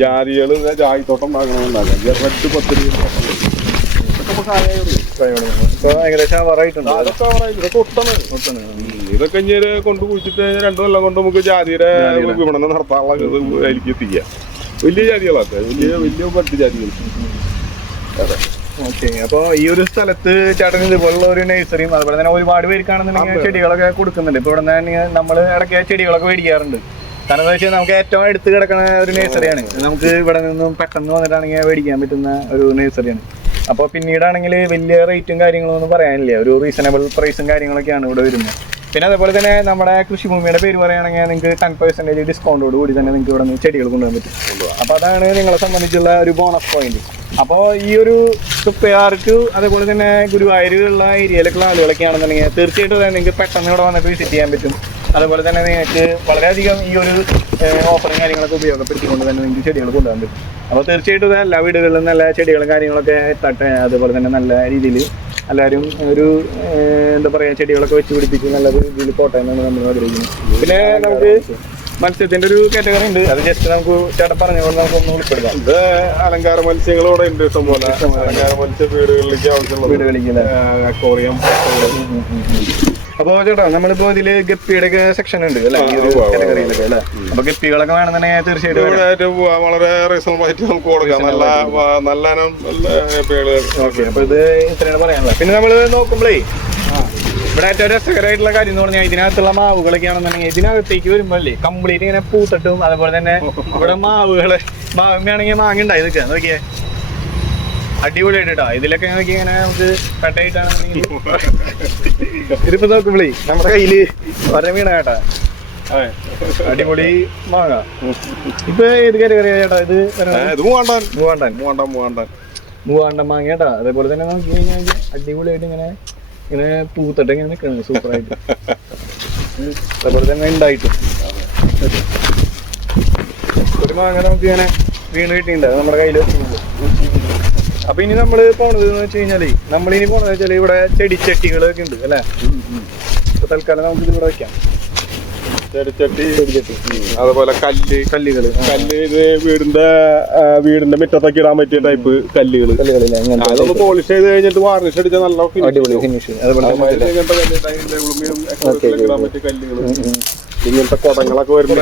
ജാതികള് ജാതിത്തോട്ടം ഉണ്ടാക്കണമെന്നുണ്ടാക്കാം. റെഡ് 10 രൂപ. ഏകദേശം വറായിട്ടുണ്ട്. ഇതൊക്കെ ഇനി കൊണ്ട് കുഴിച്ചിട്ട് 2 കൊല്ലം കൊണ്ട് നമുക്ക് ജാതിയുടെ വിപണനം നടത്താനുള്ള അതിലേക്ക് എത്തിക്കാം. വലിയ ജാതികളൊക്കെ വലിയ പട്ട് ജാതികൾ. അതെ. ഓക്കെ. അപ്പൊ ഈ ഒരു സ്ഥലത്ത് ചേട്ടൻ ഇതുപോലുള്ള ഒരു നഴ്സറിയും അതുപോലെ തന്നെ ഒരുപാട് പേർക്കാണെന്നുണ്ടെങ്കിൽ ചെടികളൊക്കെ കൊടുക്കുന്നുണ്ട്. ഇപ്പൊ ഇവിടെ നിന്ന് നമ്മൾ ഇടയ്ക്ക് ചെടികളൊക്കെ മേടിക്കാറുണ്ട്. കാരണം എന്താ വെച്ചാൽ നമുക്ക് ഏറ്റവും അടുത്ത് കിടക്കുന്ന ഒരു നഴ്സറിയാണ്. നമുക്ക് ഇവിടെ നിന്നും പെട്ടെന്ന് വന്നിട്ടാണെങ്കിൽ മേടിക്കാൻ പറ്റുന്ന ഒരു നഴ്സറിയാണ്. അപ്പോൾ പിന്നീടാണെങ്കിൽ വലിയ റേറ്റും കാര്യങ്ങളും ഒന്നും പറയാനില്ല. ഒരു റീസണബിൾ പ്രൈസും കാര്യങ്ങളൊക്കെയാണ് ഇവിടെ വരുന്നത്. പിന്നെ അതേപോലെ തന്നെ നമ്മുടെ കൃഷിഭൂമിയുടെ പേര് പറയുകയാണെങ്കിൽ നിങ്ങൾക്ക് 10% ഡിസ്കൗണ്ടോട് കൂടി തന്നെ നിങ്ങൾക്ക് ഇവിടെ നിന്ന് ചെടികൾ കൊണ്ടുപോകാൻ പറ്റും. അപ്പോൾ അതാണ് നിങ്ങളെ സംബന്ധിച്ചുള്ള ഒരു ബോണസ് പോയിന്റ്. അപ്പോൾ ഈ ഒരു തുപ്പയാർക്ക് അതേപോലെ തന്നെ ഗുരുവായൂരുള്ള ഏരിയയിലേക്കുള്ള ആളുകളൊക്കെ ആണെന്നുണ്ടെങ്കിൽ തീർച്ചയായിട്ടും നിങ്ങൾക്ക് പെട്ടെന്ന് ഇവിടെ വന്നിട്ട് വിസിറ്റ് ചെയ്യാൻ പറ്റും. അതുപോലെ തന്നെ നിങ്ങൾക്ക് വളരെയധികം ഈ ഒരു ഓഫറും കാര്യങ്ങളൊക്കെ ഉപയോഗപ്പെടുത്തിക്കൊണ്ട് തന്നെ നിങ്ങൾക്ക് ചെടികൾ കൊണ്ടുപോകാൻ പറ്റും. അപ്പോൾ തീർച്ചയായിട്ടും എല്ലാ വീടുകളിലും നല്ല ചെടികളും കാര്യങ്ങളൊക്കെ എത്തട്ടെ. അതുപോലെ തന്നെ നല്ല രീതിയിൽ എല്ലാവരും ഒരു എന്താ പറയുക ചെടികളൊക്കെ വെച്ച് പിടിപ്പിച്ച് നല്ല രീതിയിൽ പോട്ടെ എന്നാണ് നമ്മൾ ആഗ്രഹിക്കുന്നത്. പിന്നെ നമുക്ക് മത്സ്യത്തിന്റെ ഒരു കാറ്റഗറി ഉണ്ട്. അത് ജസ്റ്റ് നമുക്ക് ചേട്ടൻ പറഞ്ഞുകൊണ്ട് നമുക്കൊന്ന് ഉൾപ്പെടുത്താം. ഇത് അലങ്കാര മത്സ്യങ്ങളോടെ ഉണ്ട് ഇഷ്ടംപോലെ. അലങ്കാര മത്സ്യ വീടുകളിലേക്ക് ആവശ്യമുള്ള വീടുകളിലേക്ക് അക്വേറിയം. അപ്പൊ ചേട്ടാ നമ്മളിപ്പോ ഇതില് ഗപ്പിയുടെ ഒക്കെ സെക്ഷൻ ഉണ്ട് അല്ലെ ഈ ഒരു കാറ്റഗറിയിലൊക്കെ അല്ലെ. അപ്പൊ ഗപ്പികളൊക്കെ വേണമെന്നുണ്ടെങ്കിൽ തീർച്ചയായിട്ടും വളരെ റീസണബിൾ ആയിട്ട് നമുക്ക് കൊടുക്കാം. നല്ല അപ്പൊ ഇത് ഇത്രയാണ് പറയാനുള്ളത്. പിന്നെ നമ്മള് നോക്കുമ്പോഴേ ഇവിടെ ഏറ്റവും രസകരമായിട്ടുള്ള കാര്യം എന്ന് പറഞ്ഞാൽ ഇതിനകത്തുള്ള മാവുകളൊക്കെ ആണെന്നുണ്ടെങ്കിൽ ഇതിനകത്തേക്ക് വരുമ്പോഴല്ലേ കംപ്ലീറ്റ് ഇങ്ങനെ പൂത്തട്ടും അതുപോലെ തന്നെ ഇവിടെ മാവുകയാണെങ്കിൽ മാങ്ങ ഉണ്ടായി നിൽക്കുക. നോക്കിയേ അടിപൊളിയായിട്ടാ. ഇതിലൊക്കെ നോക്കി ഇങ്ങനെ നമുക്ക് കട്ടായിട്ടാണെന്നുണ്ടെങ്കിൽ ഇതിപ്പോ നോക്കുമ്പോഴേ നമ്മുടെ കയ്യില് വര വീണ കേട്ടാ അടിപൊളി മാങ്ങ. ഇപ്പൊ ഏത് കാറ്റഗറിയാ ചേട്ടാ ഇത്? മൂവാണ്ടൻ മാങ്ങ കേട്ടാ. അതേപോലെ തന്നെ നോക്കി കഴിഞ്ഞാൽ അടിപൊളിയായിട്ട് ഇങ്ങനെ പൂത്തട്ട് ഇങ്ങനെ നിൽക്കുന്നത് സൂപ്പറായിട്ട്. അതേപോലെ തന്നെ ഉണ്ടായിട്ടും ഒരു മാങ്ങ നമുക്ക് ഇങ്ങനെ വീണ് കിട്ടിയിട്ടുണ്ട്. അത് നമ്മുടെ കയ്യിൽ വെച്ചിട്ടുണ്ട്. അപ്പൊ ഇനി നമ്മള് പോണത് എന്ന് വെച്ച് കഴിഞ്ഞാല് നമ്മളിനി പോണത് വെച്ചാല് ഇവിടെ ചെടിച്ചട്ടികളൊക്കെ ഉണ്ട് അല്ലെ. അപ്പൊ തൽക്കാലം നമുക്ക് ഇവിടെ വെക്കാം. ചെടിച്ചട്ടി അതുപോലെ കല്ലുകൾ ഇത് വീടിന്റെ മുറ്റത്തൊക്കെ ഇടാൻ പറ്റിയ ടൈപ്പ് കല്ലുകൾ. അതൊന്ന് പോളിഷ് ചെയ്ത് കഴിഞ്ഞിട്ട് വാർണിഷ് അടിച്ച നല്ല ഫിനിഷ്. ഇടാൻ പറ്റിയ കല്ലുകൾ. ഇങ്ങനത്തെ കുടങ്ങളൊക്കെ വരുന്ന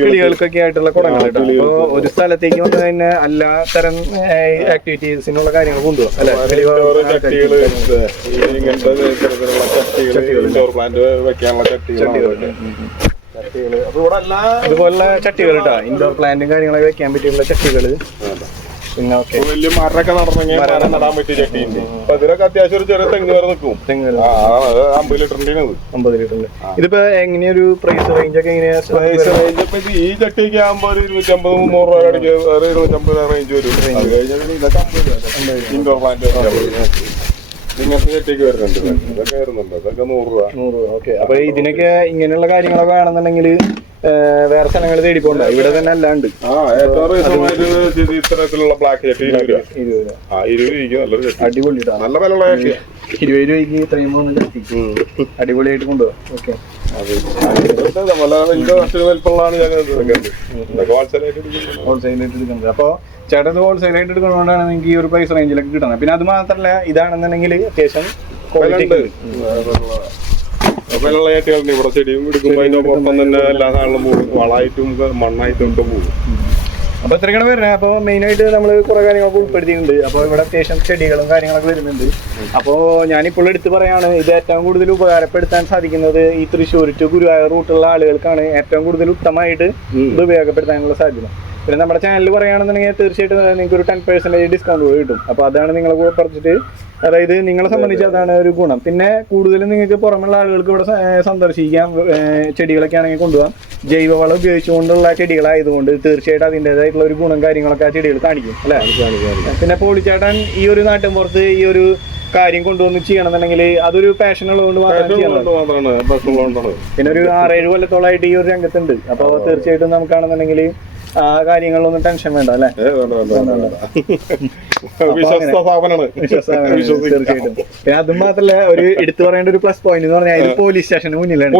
കിളികൾക്കൊക്കെ ആയിട്ടുള്ള കുടങ്ങൾ. അപ്പൊ ഒരു സ്ഥലത്തേക്ക് വന്നു തന്നെ എല്ലാ തരം ആക്ടിവിറ്റീസിനുള്ള കാര്യങ്ങൾ കൊണ്ടുപോകാം അല്ലെ. ചട്ടികള് ഇങ്ങനത്തെ തരത്തിലുള്ള ചട്ടികള് ഇൻഡോർ പ്ലാന്റ് വെക്കാനുള്ള ചട്ടികൾ അപ്പൊ ഇവിടെ എല്ലാ ഇതുപോലുള്ള ചട്ടികൾ കേട്ടോ, ഇൻഡോർ പ്ലാന്റും കാര്യങ്ങളൊക്കെ വെക്കാൻ പറ്റിയുള്ള ചട്ടികള്. പിന്നെ ഓക്കെ, വലിയ മരമൊക്കെ നടന്നെങ്കിൽ മരം നടാൻ പറ്റിയ ചട്ടിയുണ്ട്. അപ്പൊ ഇതിലൊക്കെ അത്യാവശ്യം ഒരു ചെറിയ തെങ്ങ് വരെ നിൽക്കും. 50 ലിറ്ററിന്റെ 50 ലിറ്ററിന്റെ. ഇതിപ്പോ എങ്ങനെയൊരു പ്രൈസ് റേഞ്ച് ഒക്കെ എങ്ങനെയാ? ഈ ചട്ടിയൊക്കെ ആകുമ്പോ ഒരു 250-300 രൂപ അടിക്ക് 250 റേഞ്ച് വരും. അത് കഴിഞ്ഞാൽ ഇതൊക്കെ 50 ഇൻഡോർ പ്ലാന്റ് ഇങ്ങനത്തെ ചട്ടിയൊക്കെ വരുന്നുണ്ട്. ഇതൊക്കെ വരുന്നുണ്ട്, ഇതൊക്കെ 100 രൂപ. ഓക്കെ. അപ്പൊ ഇതിനൊക്കെ ഇങ്ങനെയുള്ള കാര്യങ്ങളൊക്കെ വേണമെന്നുണ്ടെങ്കിൽ വേറെ സ്ഥലങ്ങൾ തേടി പോകണ്ട, ഇവിടെ തന്നെ അല്ലാണ്ട്. ഏറ്റവും റീസണായിട്ട് ഇത്തരത്തിലുള്ള ബ്ലാക്ക് ചട്ടി 20 രൂപ. 20 രൂപയ്ക്ക് നല്ലൊരു ചട്ടി, അടിപൊളി, നല്ല വിലയുള്ള ചട്ടി. 20 രൂപയ്ക്ക് ഇത്രയും പോകുന്ന ചട്ടി അടിപൊളിയായിട്ട് കൊണ്ടുപോകാം. ഓക്കെ. വലിപ്പമുള്ളതാണ് ഞാൻ ഹോൾസെയിലായിട്ട് എടുക്കുന്നത്. അപ്പോൾ ചേട്ടൻ ഹോൾസെയിലായിട്ട് എടുക്കുന്നതുകൊണ്ടാണ് നിങ്ങൾക്ക് ഈ ഒരു പ്രൈസ് റേഞ്ചിലൊക്കെ കിട്ടുന്നത്. പിന്നെ അത് മാത്രമല്ല, ഇതാണെന്നുണ്ടെങ്കിൽ അത്യാവശ്യം ക്വാളിറ്റി വിലയുള്ള ചട്ടികളുണ്ട്. ഇവിടെ ചെടിയും എടുക്കുമ്പോൾ അതിന്റെ ഒപ്പം തന്നെ എല്ലാ സാധനങ്ങളും പോകും, വളമായിട്ടും മണ്ണായിട്ടും ഒക്കെ പോകും. അപ്പോൾ ഇത്രയൊക്കെയാണ് വരുന്നത്. അപ്പോൾ മെയിനായിട്ട് നമ്മൾ കുറേ കാര്യങ്ങളൊക്കെ ഉൾപ്പെടുത്തിയിട്ടുണ്ട്. അപ്പോൾ ഇവിടെ അത്യാവശ്യം ചെടികളും കാര്യങ്ങളൊക്കെ വരുന്നുണ്ട്. അപ്പോൾ ഞാനിപ്പോൾ എടുത്ത് പറയാണ്, ഇത് ഏറ്റവും കൂടുതൽ ഉപകാരപ്പെടുത്താൻ സാധിക്കുന്നത് ഈ തൃശ്ശൂർ ടു ഗുരുവായൂർ റൂട്ടുള്ള ആളുകൾക്കാണ് ഏറ്റവും കൂടുതൽ ഉത്തമമായിട്ട് ഇത് ഉപയോഗപ്പെടുത്താനുള്ള സാധ്യത. പിന്നെ നമ്മുടെ ചാനൽ പറയുകയാണെന്നുണ്ടെങ്കിൽ തീർച്ചയായിട്ടും നിങ്ങൾക്ക് ഒരു 10% ഡിസ്കൗണ്ട് കിട്ടും. അപ്പോൾ അതാണ് നിങ്ങളെ കൂടെ പറഞ്ഞിട്ട്, അതായത് നിങ്ങളെ സംബന്ധിച്ച് അതാണ് ഒരു ഗുണം. പിന്നെ കൂടുതലും നിങ്ങൾക്ക് പുറമുള്ള ആളുകൾക്ക് ഇവിടെ സന്ദർശിക്കാം, ചെടികളൊക്കെ ആണെങ്കിൽ കൊണ്ടുപോകാം. ജൈവവളം ഉപയോഗിച്ചുകൊണ്ടുള്ള ചെടികളായതുകൊണ്ട് തീർച്ചയായിട്ടും അതിൻ്റെതായിട്ടുള്ള ഒരു ഗുണം കാര്യങ്ങളൊക്കെ ആ ചെടികൾ കാണിക്കും അല്ലേ? പിന്നെ പോളിച്ചേട്ടൻ ഈ ഒരു നാട്ടിൻ പുറത്ത് ഈ ഒരു കാര്യം കൊണ്ടുവന്ന് ചെയ്യണമെന്നുണ്ടെങ്കിൽ അതൊരു പാഷൻ ഉള്ളതുകൊണ്ട് മാത്രമാണ് ചെയ്യണം. പിന്നെ ഒരു 6-7 കൊല്ലത്തോളമായിട്ട് ഈ ഒരു രംഗത്തുണ്ട്. അപ്പോൾ തീർച്ചയായിട്ടും നമുക്കാണെന്നുണ്ടെങ്കിൽ ആ കാര്യങ്ങളിലൊന്നും ടെൻഷൻ വേണ്ട അല്ലേ? തീർച്ചയായിട്ടും. പിന്നെ അതും മാത്രല്ല, ഒരു എടുത്തു പറയേണ്ട ഒരു പ്ലസ് പോയിന്റ് എന്ന് പറഞ്ഞാൽ ഇത് പോലീസ് സ്റ്റേഷന് മുന്നിലാണ്.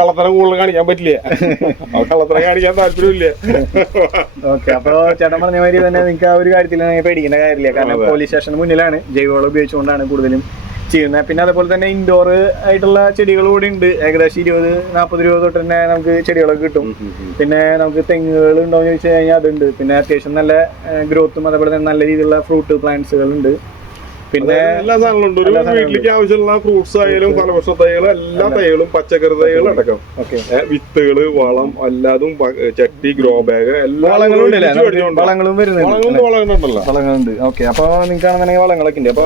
കള്ളത്തരം കൂടുതൽ കാണിക്കാൻ പറ്റില്ല, കള്ളത്തരം കാണിക്കാൻ താല്പര്യമില്ല. ഓക്കെ. അപ്പൊ ചേട്ടൻ പറഞ്ഞ മാതിരി തന്നെ നിങ്ങൾക്ക് ആ ഒരു കാര്യത്തിൽ പേടിക്കേണ്ട കാര്യമില്ല. കാരണം പോലീസ് സ്റ്റേഷന് മുന്നിലാണ്, ജൈവവളം ഉപയോഗിച്ചുകൊണ്ടാണ് കൂടുതലും ചെയ്യുന്നത്. പിന്നെ അതേപോലെ തന്നെ ഇൻഡോർ ആയിട്ടുള്ള ചെടികൾ കൂടി ഉണ്ട്. ഏകദേശം 20-40 രൂപ തൊട്ട് തന്നെ നമുക്ക് ചെടികളൊക്കെ കിട്ടും. പിന്നെ നമുക്ക് തെങ്ങുകൾ ഉണ്ടോ എന്ന് ചോദിച്ചു കഴിഞ്ഞാൽ അതുണ്ട്. പിന്നെ അത്യാവശ്യം നല്ല ഗ്രോത്തും അതേപോലെ തന്നെ നല്ല രീതിയിലുള്ള ഫ്രൂട്ട് പ്ലാന്റ്സുകൾ ഉണ്ട്. പിന്നെ എല്ലാ സാധനങ്ങളും ഉണ്ട്. ഒരു വീട്ടിലേക്ക് ആവശ്യമുള്ള ഫ്രൂട്ട്സ് ആയാലും ഫലവൃക്ഷ തൈകളും എല്ലാ തൈകളും പച്ചക്കറി തൈകളും അടക്കം, വിത്തുകള്, വളം, എല്ലാതും ചട്ടി, ഗ്രോ ബാഗ്, എല്ലാ വളങ്ങളും വരുന്നുണ്ട്. വളങ്ങളുണ്ട്. ഓക്കെ. അപ്പൊ നിങ്ങൾക്കാണെന്നുണ്ടെങ്കിൽ വളങ്ങളൊക്കെ ഉണ്ട്. അപ്പൊ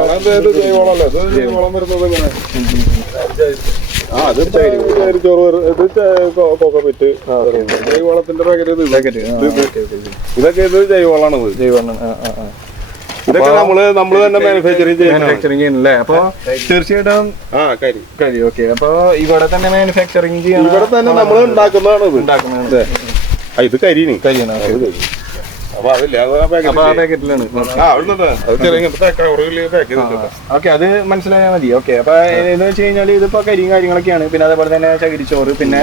ജൈവവളമല്ല, ഇത് ജൈവവളം വരുന്നത് ഇങ്ങനെ കോക്കോപിറ്റ് ജൈവവളത്തിന്റെ പാക്കറ്റ്. ഇതൊക്കെ ഇത് ജൈവവളാണ്. ഇതൊക്കെ നമ്മള് തന്നെ മാനുഫാക്ചറിങ് ചെയ്യുന്നല്ലേ? അപ്പൊ തീർച്ചയായിട്ടും കരി. ഓക്കെ. അപ്പൊ ഇവിടെ തന്നെ മാനുഫാക്ചറിങ് ചെയ്യണം, ഇവിടെ തന്നെ നമ്മൾ ഉണ്ടാക്കുന്നതാണ്. ഇത് കരിയാണ്. അപ്പൊ അതില്ല, പാക്കറ്റിലാണ്. ഓക്കെ, അത് മനസ്സിലായാൽ മതി. ഓക്കെ. അപ്പൊ എന്ന് വെച്ച് കഴിഞ്ഞാൽ ഇതിപ്പോ കരിയും കാര്യങ്ങളൊക്കെയാണ്. പിന്നെ അതേപോലെ തന്നെ ചകിരിച്ചോറ്, പിന്നെ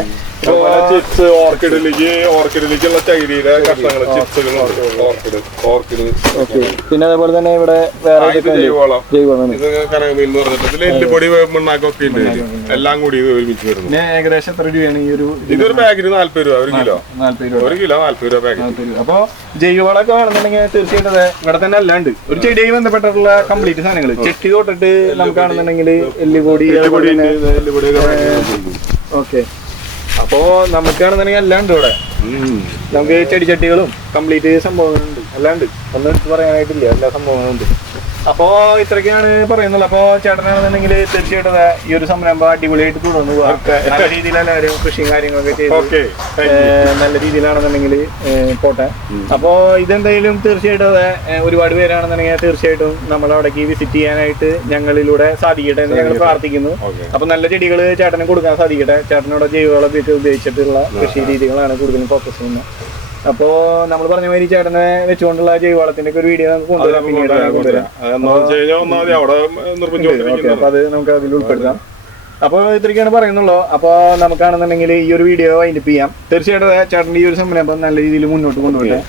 ചിപ്സ്, ഓർക്കിഡിലേക്കുള്ള ചകിരിയുടെ കഷ്ണങ്ങൾ, ഓർക്കിഡ്. പിന്നെ അതേപോലെ തന്നെ ഇവിടെ വേറെ ജൈവവളം, ഇത് കനകമീൻ എന്ന് പറഞ്ഞിട്ട് ഇതിൽ എല്ലുപൊടി, മണ്ണാക്കൊക്കെ ഉണ്ട്, എല്ലാം കൂടി ഒരുമിച്ച് വരുന്നു. പിന്നെ ഏകദേശം എത്ര രൂപയാണ് ഈ ഒരു? ഇതൊരു പാക്കറ്റ് 40 രൂപ, 1 കിലോ 40 രൂപ പാക്കറ്റ്. അപ്പൊ ജൈവവളമൊക്കെ വേണമെന്നുണ്ടെങ്കിൽ തീർച്ചയായിട്ടും ഇവിടെ തന്നെ അല്ലാണ്ട് ഒരു ചെടിയായി ബന്ധപ്പെട്ടിട്ടുള്ള കംപ്ലീറ്റ് സാധനങ്ങൾ ചെട്ടി തൊട്ടിട്ട് നമുക്കാണെന്നുണ്ടെങ്കിൽ എല്ലുപൊടി. ഓക്കെ. അപ്പോ നമുക്കാണെന്നുണ്ടെങ്കിൽ അല്ലാണ്ട് ഇവിടെ നമുക്ക് ചെടിച്ചട്ടികളും കംപ്ലീറ്റ് സംഭവങ്ങളുണ്ട്. അല്ലാണ്ട് ഒന്നും എടുത്ത് പറയാനായിട്ടില്ല, എല്ലാ സംഭവങ്ങളും ഉണ്ട്. അപ്പോ ഇത്രയൊക്കെയാണ് പറയുന്നുള്ളൂ. അപ്പോ ചേട്ടനാണെന്നുണ്ടെങ്കിൽ തീർച്ചയായിട്ടും ഈ ഒരു സംരംഭം അടിപൊളിയായിട്ട് തുടർന്നു പോകാം. നല്ല രീതിയിൽ എല്ലാവരും കൃഷിയും കാര്യങ്ങളൊക്കെ ചെയ്ത് നല്ല രീതിയിലാണെന്നുണ്ടെങ്കിൽ പോട്ടെ. അപ്പോ ഇതെന്തായാലും തീർച്ചയായിട്ടും ഒരുപാട് പേരാണെന്നുണ്ടെങ്കിൽ തീർച്ചയായിട്ടും നമ്മളവിടേക്ക് വിസിറ്റ് ചെയ്യാനായിട്ട് ഞങ്ങളിലൂടെ സാധിക്കട്ടെ എന്ന് ഞങ്ങൾ പ്രാർത്ഥിക്കുന്നു. അപ്പൊ നല്ല ചെടികൾ ചേട്ടന് കൊടുക്കാൻ സാധിക്കട്ടെ. ചേട്ടനോട് ജൈവവളം ഉപയോഗിച്ചിട്ടുള്ള കൃഷി രീതികളാണ് കൂടുതലും ഫോക്കസ് ചെയ്യുന്നത്. അപ്പോ നമ്മൾ പറഞ്ഞ മാതിരി ചേട്ടനെ വെച്ചുകൊണ്ടുള്ള ജൈവവളത്തിന്റെ ഒരു വീഡിയോ നമുക്ക് കൊണ്ടുവരാം, പിന്നീട് അപ്പൊ അത് നമുക്ക് അതിൽ ഉൾപ്പെടുത്താം. അപ്പോൾ ഇത്രയൊക്കെയാണ് പറയുന്നുള്ളൂ. അപ്പോൾ നമുക്കാണെന്നുണ്ടെങ്കിൽ ഈ ഒരു വീഡിയോ വൈൻഡപ്പ് ചെയ്യാം. തീർച്ചയായിട്ടും ചേട്ടൻ്റെ ഈ ഒരു സംരംഭം നല്ല രീതിയിൽ മുന്നോട്ട് കൊണ്ടുപോകട്ടെ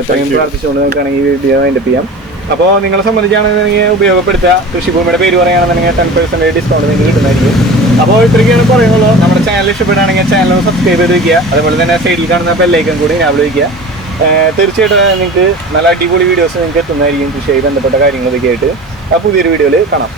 എത്രയും പ്രാർത്ഥിച്ചുകൊണ്ട് നമുക്കാണെങ്കിൽ ഈ വീഡിയോ വൈൻഡപ്പ് ചെയ്യാം. അപ്പോൾ നിങ്ങളെ സംബന്ധിച്ചാണെന്നുണ്ടെങ്കിൽ ഉപയോഗപ്പെടുത്തുക. കൃഷിഭൂമിയുടെ പേര് പറയുകയാണെന്നുണ്ടെങ്കിൽ 10% ഡിസ്കൗണ്ട് നിങ്ങൾക്ക് കിട്ടുന്നതായിരിക്കും. അപ്പോൾ ഇത്രയൊക്കെയാണ് പറയുന്നുള്ളൂ. നമ്മുടെ ചാനൽ ഇഷ്ടപ്പെടുകയാണെങ്കിൽ ചാനൽ സബ്സ്ക്രൈബ് ചെയ്ത് വയ്ക്കുക. അതുപോലെ തന്നെ സൈഡിൽ കാണുന്ന ബെല്ലൈക്കൺ കൂടി എനാബിൾ വയ്ക്കുക. തീർച്ചയായിട്ടും നിങ്ങൾക്ക് നല്ല അടിപൊളി വീഡിയോസ് നിങ്ങൾക്ക് എത്തുന്നതായിരിക്കും കൃഷിയായി ബന്ധപ്പെട്ട കാര്യങ്ങളൊക്കെ ആയിട്ട്. ആ പുതിയൊരു വീഡിയോയിൽ കാണാം.